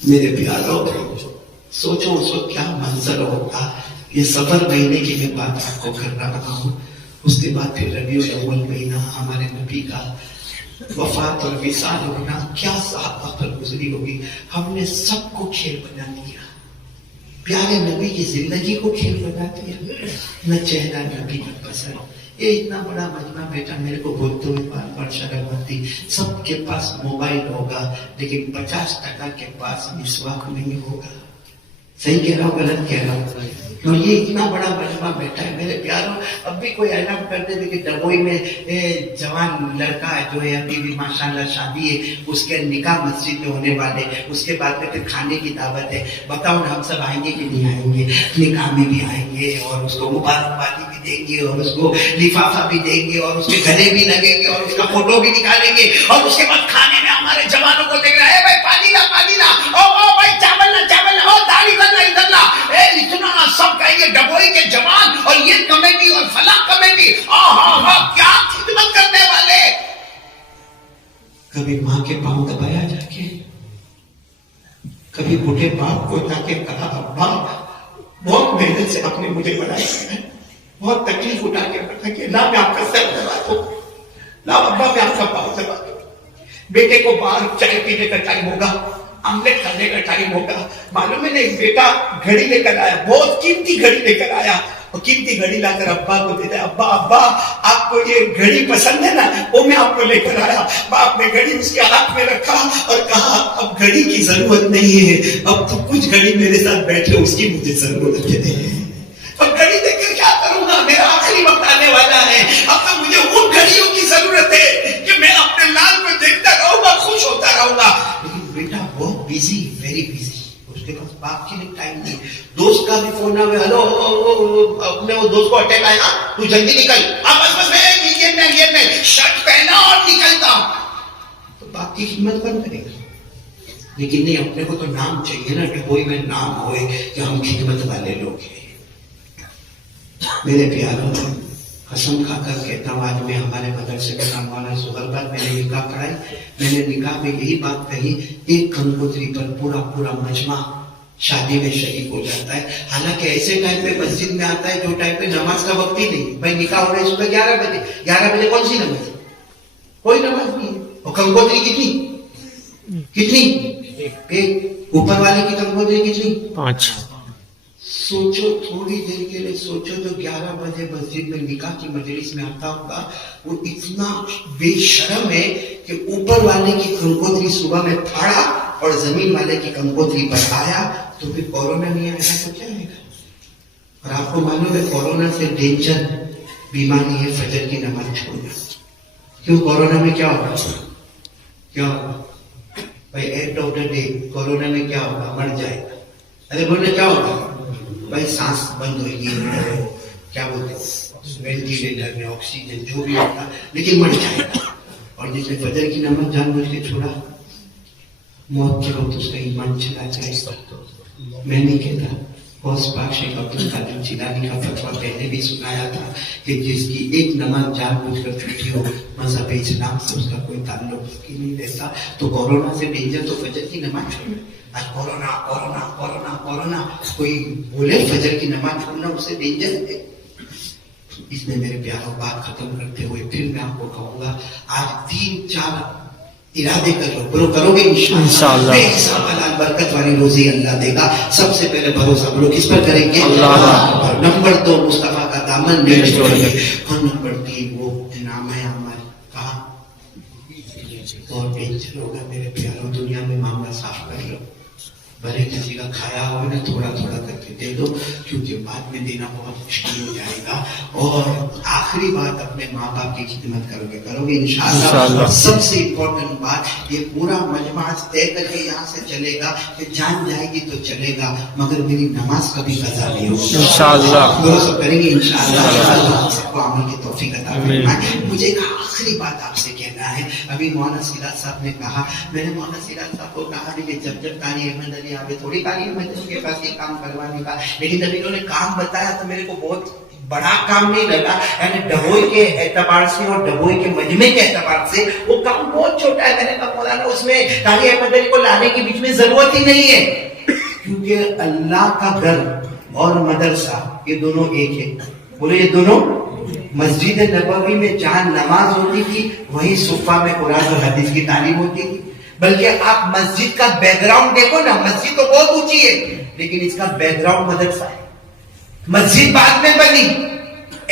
میرے پیاروں سوچو اس وقت کیا منظر ہوگا. یہ سفر مہینے کی میں بات آپ کو کر رہا ہوں. اس کے بعد پھر ربیع الاول مہینہ ہمارے نبی کا وفات اور وصال ہونا, کیا صحابہ پر گزری ہوگی. ہم نے سب کو کھیل بنا دیا, پیارے نبی کی زندگی کو کھیل بنا دیا. نہ چہرہ نبی کا پسند. یہ اتنا بڑا مجمع بیٹا میرے کو بولتے ہوئے بار بار شرم آتی. سب کے پاس موبائل ہوگا لیکن 50% کے پاس مسواک نہیں ہوگا. صحیح کہہ رہا ہوں غلط کہہ رہا ہوں؟ تو یہ اتنا بڑا مجمع بیٹھا ہے میرے پیاروں. اب بھی کوئی اعلان کر دے کہ ڈبوئی میں جوان لڑکا جو ہے ابھی بھی ماشاءاللہ شادی ہے, اس کے نکاح مسجد میں ہونے والے, اس کے بعد میں پھر کھانے کی دعوت ہے. بتاؤ ہم سب آئیں گے کہ نہیں آئیں گے؟ نکاح میں بھی آئیں گے اور اس کو مبارکبادی بھی دیں گے اور اس کو لفافہ بھی دیں گے اور اس کے گلے بھی لگیں گے اور اس کا فوٹو بھی نکالیں گے. اور اس کے بعد کھانے میں ہمارے جوانوں کو دیکھ رہا ہے بھائی پانی لا, او بھائی چاول لا, او داڑھی ادھر لا, ادھر لا, اتنا سب کہیں گے ڈبوئی کے جوان اور یہ کمیٹی اور فلاں کمیٹی، کیا خدمت کرنے والے. کبھی ماں کے پاؤں دبایا جا کے، کبھی بوڑھے باپ کو جا کے کہا ابا بہت محنت سے آپ نے مجھے بنایا ہے، بہت تکلیف اٹھا کے پڑھا کہ لا میں آپ کا سر دبا دوں، لا ابا میں آپ کا پاؤں دبا دوں. بیٹے کو باہر چائے پینے کا ٹائم ہوگا، آملیٹ کھانے کا ٹائم ہوگا، معلوم ہے نہیں بیٹا گھڑی لے کر آیا، بہت قیمتی گھڑی لے کر آیا، اور قیمتی گھڑی لا کر ابا کو دیتا ہے. ابا آپ کو یہ گھڑی پسند ہے نا، وہ میں آپ کو لے کر آیا. باپ نے گھڑی اس کے ہاتھ میں رکھا اور کہا اب گھڑی کی ضرورت نہیں ہے، اب تو کچھ گھڑی میرے ساتھ بیٹھے اس کی مجھے ضرورت ہے. اب گھڑی دیکھ کر کیا کروں گا، میرا آخری وقت آنے والا ہے، اب تو مجھے ان گھڑیوں کی ضرورت ہے کہ میں اپنے لال کو دیکھتا رہوں گا، خوش ہوتا رہوں گا. لیکن بیٹا بہت بزی، ویری بزی، اس کے پاس باپ کے لیے ٹائم نہیں. دوست کا بھی فون آئے، ہلو اپنے وہ دوست کو اٹیک آیا، تو جلدی نکل، بس میں شرٹ پہنا اور نکلتا ہوں. تو باپ کی خدمت کون کرے گا؟ لیکن نہیں، اپنے کو تو نام چاہیے نا، کہ کوئی میں نام ہوئے کہ ہم خدمت والے لوگ ہیں. میرے پیاروں، قسم کھا کر کہتا ہوں، آج میں ہمارے مدرسے کا نام مولانا سہیل بعد میں نے نکاح پڑھائی، میں نے نکاح میں یہی بات کہی، ایک کنکوتری پر پورا مجمع شادی میں شریک ہو جاتا ہے. حالانکہ ایسے ٹائم پہ مسجد میں آتا ہے جو ٹائم پہ نماز کا وقت ہی نہیں. بھائی نکاح ہو رہا ہے صبح 11 بجے کون سی نماز؟ کوئی نماز نہیں ہے. اور کنکوتری کتنی؟ ایک. اوپر والے کی کنکوتری کتنی؟ 5. سوچو تھوڑی دیر کے لیے سوچو، جو 11 بجے مسجد میں نکاح کی مجلس میں آتا ہوگا وہ اتنا بے شرم ہے کہ اوپر والے کی کنکوتری صبح میں پھاڑا اور زمین والے کی کنکوتری پر آیا. تو پھر کورونا نہیں آئے گا تو کیا آئے گا؟ اور آپ کو معلوم ہے کورونا سے ڈینجر بیماری ہے فجر کی نماز چھوڑنا. کیوں؟ کورونا میں کیا ہوگا بھائی؟ End of the day corona میں کیا ہوگا؟ مر جائے گا. ارے بولے کیا ہوگا بھائی؟ سانس بند ہوگی، کیا بولتے ہیں وینٹیلیٹر میں آکسیجن جو بھی ہوگا، لیکن مر جائے گا. اور جس نے فجر کی نماز جان بوجھ کے چھوڑا، موت کے وقت اس کا ایمان چلا جائے گا. میں نہیں کہتا، غوث پاک شیخ عبد القادر جیلانی کا فتویٰ پہلے بھی سنایا تھا کہ جس کی ایک نماز جان بوجھ کر چھوٹی ہو، مذہب اسلام سے اس کا کوئی تعلق اس کی نہیں رہتا. تو کورونا سے ڈینجر تو فجر کی نماز چھوڑنا. آج کورونا کوئی بولے فجر کی نماز چھوڑنا اس سے ڈینجر ہے. اس میں میرے پیاروں بات ختم کرتے ہوئے پھر میں آپ کو کہوں گا، آج 3-4 ارادے کر لو، کرو گے انشاءاللہ. بے حساب حلال برکت والی روزی اللہ دے گا. سب سے پہلے بھروسہ بولو کس پر کریں گے؟ اللہ پر. نمبر 2 مصطفیٰ کا دامن نہیں چھوڑیں گے. اور نمبر 3 وہ نام ہے عمل کا اور ڈینجر ہوگا. میرے پیاروں دنیا میں معاملہ صاف کر لو. بھلے کسی کا کھایا ہو نا، تھوڑا کر کے دے دو، کیونکہ بعد میں دینا بہت مشکل ہو جائے گا. اور آخری بات، اپنے ماں باپ کی خدمت کرو گے انشاءاللہ. سب سے امپورٹنٹ بات، یہ پورا مجمع طے کر کے یہاں سے چلے گا کہ جان جائے گی تو چلے گا، مگر میری نماز کبھی قضا نہیں ہوگی انشاءاللہ. بھروسہ کریں گے انشاءاللہ. اللہ سب کو عمل کی توفیق عطا فرمائے. مجھے ایک آخری بات آپ سے کہنا ہے. ابھی مولانا سراج صاحب نے کہا، میں نے مولانا سراج صاحب کو کہا کہ جب قاری احمد علی آبے تھوڑی قاری احمد علی کے پاس یہ کام کروانے کا، لیکن جب انہوں نے کام بتایا تو میرے کو بہت بڑا کام نہیں لگا. یعنی ڈبوئی کے اعتبار سے اور ڈبوئی کے مجمع کے اعتبار سے وہ کام بہت چھوٹا ہے. میں نے کہا مولانا اس میں قاری احمد علی کو لانے کی بیچ میں ضرورت ہی نہیں ہے، کیونکہ اللہ کا گھر اور مدرسہ یہ دونوں ایک ہے. بولے یہ دونوں. مسجد نبوی میں جہاں نماز ہوتی تھی وہیں صفہ میں قرآن اور حدیث کی تعلیم ہوتی تھی. بلکہ آپ مسجد کا بیک گراؤنڈ دیکھو نا، مسجد تو بہت اونچی ہے لیکن اس کا بیک گراؤنڈ مدرسہ ہے. مسجد بعد میں بنی.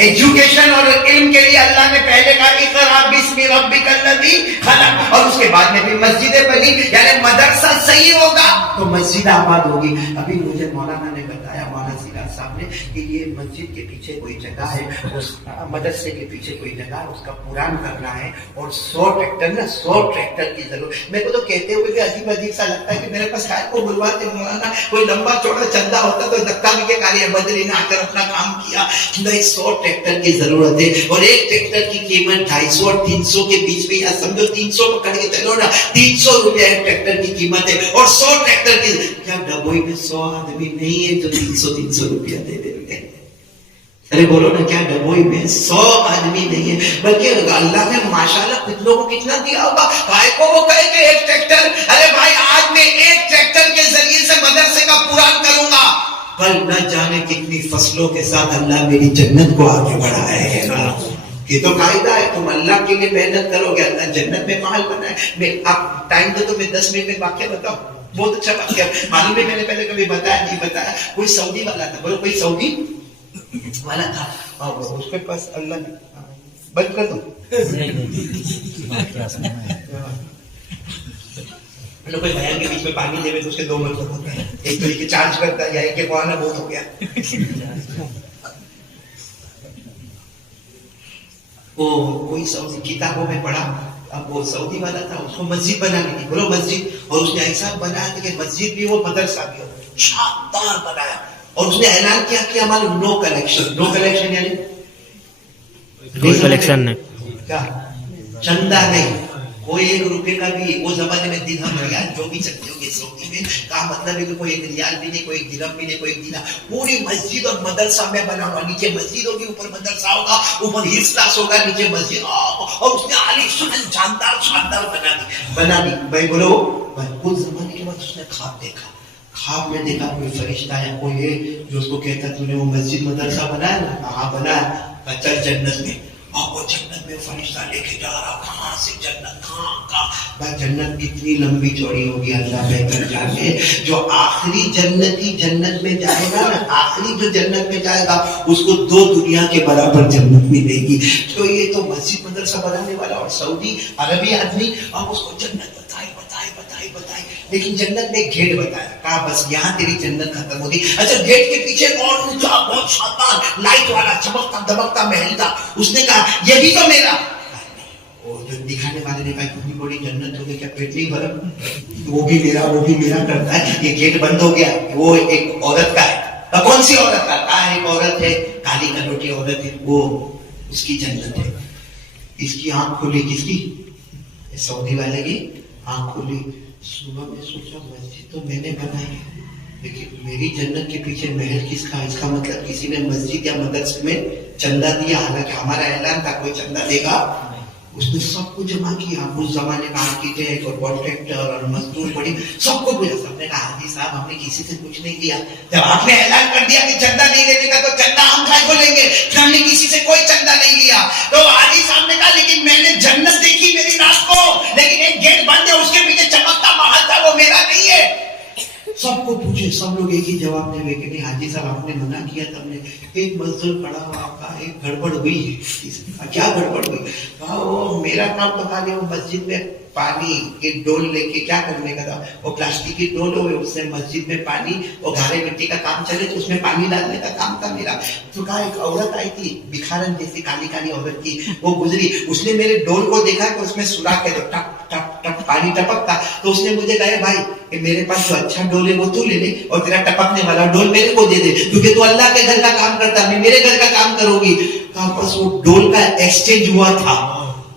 ایجوکیشن اور علم کے لیے اللہ نے پہلے کہا اقرا بسم ربک الذی خلق، اور اس کے بعد میں بھی مسجدیں بنی. یعنی مدرسہ صحیح ہوگا تو مسجد آباد ہوگی. ابھی مجھے مولانا نے بتایا، مولانا سراج صاحب نے، کہ یہ مسجد کے پیچھے کوئی جگہ ہے, اس مدرسے کے پیچھے کوئی جگہ ہے, اس کا پوران کرنا ہے, اور 100 ٹریکٹر کی ضرورت. میرے کو تو کہتے ہوئے بھی عجیب سا لگتا ہے کہ میرے پاس خیر کو بلواتے مولانا, کوئی لمبا چوڑا چندہ ہوتا تو دھکا بھی کے کالی بدری نے آ کر اپنا کام کیا. نہیں, 100 ٹریکٹر کی ضرورت ہے, اور ایک ٹریکٹر کی قیمت 250 اور 300 کے بیچ میں, یا سمجھو 300 پکڑ کے چلو نا, 300 روپیہ ایک ٹریکٹر کی قیمت ہے, اور 100 ٹریکٹر کی. کیا ڈبوئی میں 100 آدمی نہیں ہے جو 300 روپیہ دے دیں گے؟ ارے بولو نا, کیا ڈبوئی میں 100 آدمی نہیں ہے, بلکہ اللہ نے ماشاءاللہ کتنوں کو کتنا دیا ہوگا. بھائی کو وہ کہے کہ ایک ٹریکٹر, ارے بھائی آج میں ایک ٹریکٹر کے ذریعے سے مدرسے کا پوران کروں گا, کل نہ جانے کتنی فصلوں کے ساتھ اللہ میری جنت کو آگے بڑھائے گا. یہ تو قاعدہ ہے, تم اللہ کے لیے محنت کرو گے, اللہ جنت میں محل بنائے. میں آپ ٹائم دے تو میں 10 منٹ میں واقعہ بتاؤں, بہت اچھا واقعہ. معلوم ہے میں نے پہلے کبھی بتایا نہیں بتایا. کوئی سعودی والا تھا, بولو کوئی سعودی والا تھا, اور اس کے پاس اللہ نے بند کر دو کوئی بیان کے بیچ میں پانی دے تو اس کے 2 مطلب ہوتے ہیں, ایک تو یہ چارج کرتا ہے, یا ایک کے قوانا بہت ہو گیا. وہ کوئی سعودی کتابوں میں پڑھا, اب وہ سعودی والا تھا, اس کو مسجد بنانی تھی, بولو مسجد, اور اس نے ایسا بنایا تھا کہ مسجد بھی ہو مدرسہ بھی ہو, شاندار بنایا. اور اس نے اعلان کیا کہ ہمارے نو کلیکشن یعنی کوئی کلیکشن نہیں, کیا چندہ نہیں, کوئی 1 روپے کا بھی. وہ زمانے میں درہم ریال جو بھی چلتے ہو گے سعودی میں, کا مطلب ہے کہ کوئی 1 ریال بھی نہیں, کوئی 1 درہم بھی نہیں, کوئی 1 دینار. پوری مسجد اور مدرسہ میں بنا ہوا, نیچے مسجد ہوگی, اوپر مدرسہ ہوگا, اوپر ہیلس کلاس ہوگا, نیچے مسجد, اور اس نے عالی شاندار بنا دی. بھائی بولو, کچھ زمانے کے بعد اس نے خواب میں دیکھا کوئی فرشتہ یا کوئی ہے جو اس کو کہتا تو نے وہ مسجد مدرسہ بنایا نا, ہاں بنایا, چل جنت میں. اور وہ جنت میں فرشتہ لے کے جا رہا, کہاں سے جنت, کہاں. بھائی جنت کتنی لمبی چوڑی ہوگی اللہ بہتر جانے. جو آخری جنتی جنت میں جائے گا نا, آخری جو جنت میں جائے گا اس کو 2 دنیا کے برابر جنت ملے گی. تو یہ تو مسجد مدرسہ بنانے والا اور سعودی عربی آدمی, اور اس کو جنت بتائی, لیکن جنت نے گیٹ بتایا, کہا بس یہاں تیری جنت ختم ہوگی. اچھا, گیٹ کے پیچھے اور اونچا بہت شاندار لائٹ والا چمکتا دمکتا محل تھا. اس نے کہا یہ بھی تو میرا. وہ جو دکھانے والے نے کہا کتنی بڑی جنت ہوگی, کیا پیٹ نہیں بھرا, وہ بھی میرا کرتا ہے. یہ گیٹ بند ہو گیا, وہ ایک عورت کا ہے. کون سی عورت کا؟ کہا ایک عورت ہے, کالی کلوٹی عورت ہے, وہ اس کی جنت ہے. اس کی آنکھ کھلی, کس کی؟ سعودی والے کی آنکھ کھلی. صبح میں سوچا مسجد تو میں نے بنائی ہے, لیکن میری جنت کے پیچھے محل کس کا؟ اس کا مطلب کسی نے مسجد یا مدرسے میں چندہ دیا, حالانکہ ہمارا اعلان تھا کوئی چندہ دے گا. اس نے سب کو جمع کیا, اس زمانے کا آرکیٹیکٹ اور کانٹریکٹر اور مزدور بڑی سب کو بولا. سب نے کہا حاجی صاحب ہم نے کسی سے کچھ نہیں کیا, جب آپ نے اعلان کر دیا کہ چندہ نہیں دینے کا تو چندہ ہم کھائے کو لیں گے, ہم نے کسی سے کوئی چندہ نہیں لیا. تو حاجی صاحب نے کہا لیکن میں نے جنت دیکھی میری رات کو, لیکن ایک گیٹ بند ہے, اس کے پیچھے چمکتا محل تھا, وہ میرا نہیں ہے. سب کو پوچھے, سب لوگ ایک ہی جواب دے کہ نہیں حاجی صاحب آپ نے منع کیا تھا. ہم نے ایک مزدور پڑا ہوا آپ کا, ایک گڑبڑ ہوئی ہے. کیا گڑبڑ ہوئی؟ کہا وہ میرا کام تو خالی وہ مسجد میں پانی کی ڈول لے کے کیا کرنے کا تھا, وہ پلاسٹک کی ڈول ہوئے, اس سے مسجد میں پانی, وہ گھارے مٹی کا کام چلے تو اس میں پانی ڈالنے کا کام تھا میرا. تو کہا ایک عورت آئی تھی بکھارن جیسی کالی عورت کی, وہ گزری, اس نے میرے ڈول کو دیکھا کہ اس میں سوراخ ہے تو ٹپ ٹپ ٹپ پانی ٹپکتا. تو اس نے مجھے کہا بھائی کہ میرے پاس جو اچھا ڈول ہے وہ تو لے لے, اور تیرا ٹپکنے والا ڈول میرے کو دے دے, کیونکہ تو اللہ کے گھر کا کام کرتا, میں میرے گھر کا کام کروں گی. کہا بس وہ ڈول کا ایکسچینج ہوا تھا.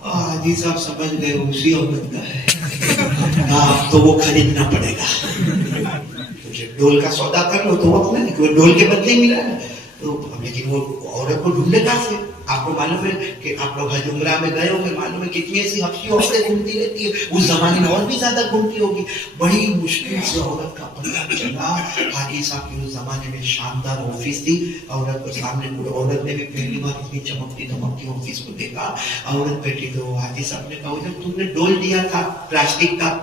حاجی صاحب سمجھ گئے اسی عورت کا ہے. ہاں تو وہ خریدنا پڑے گا, ڈول کا سودا کر لو تو وہ نہیں, ڈول کے بدلے ملا نا. تو لیکن وہ عورت کو ڈھونڈنے کہاں سے؟ آپ کو معلوم ہے کہ آپ لوگ حج عمرہ میں گئے ہوں گے, معلوم ہے کتنی ایسی حبشی عورتیں گھومتی رہتی ہے, اس زمانے میں اور بھی زیادہ گھومتی ہوگی. بڑی مشکل سے عورت کا پتہ چلا. حاجی صاحب کی اس زمانے میں شاندار آفس تھی, عورت کو سامنے, عورت نے بھی پہلی بار اتنی چمکتی دمکتی آفس کو دیکھا. عورت بیٹھی تو حاجی صاحب نے کہا جب تم نے ڈول دیا تھا پلاسٹک کا,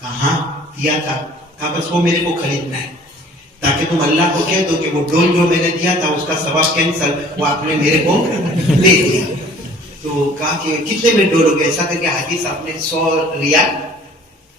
کہاں دیا تھا؟ کہا بس وہ میرے کو خریدنا ہے, تاکہ تم اللہ کو کہہ دو کہ وہ ڈول جو میں نے دیا تھا اس کا ثواب کینسل, وہ آپ نے میرے کو دے دیا. تو کہا کہ کتنے میں ڈول ہو گیا؟ ایسا کر کے حاجی صاحب نے 100 ریال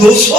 200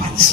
500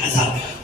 1000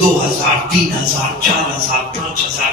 2000, 3000, 4000, 5000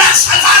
10,000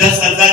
10,000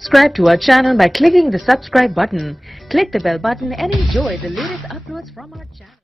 Subscribe to our channel by clicking the subscribe button. Click the bell button and enjoy the latest uploads from our channel.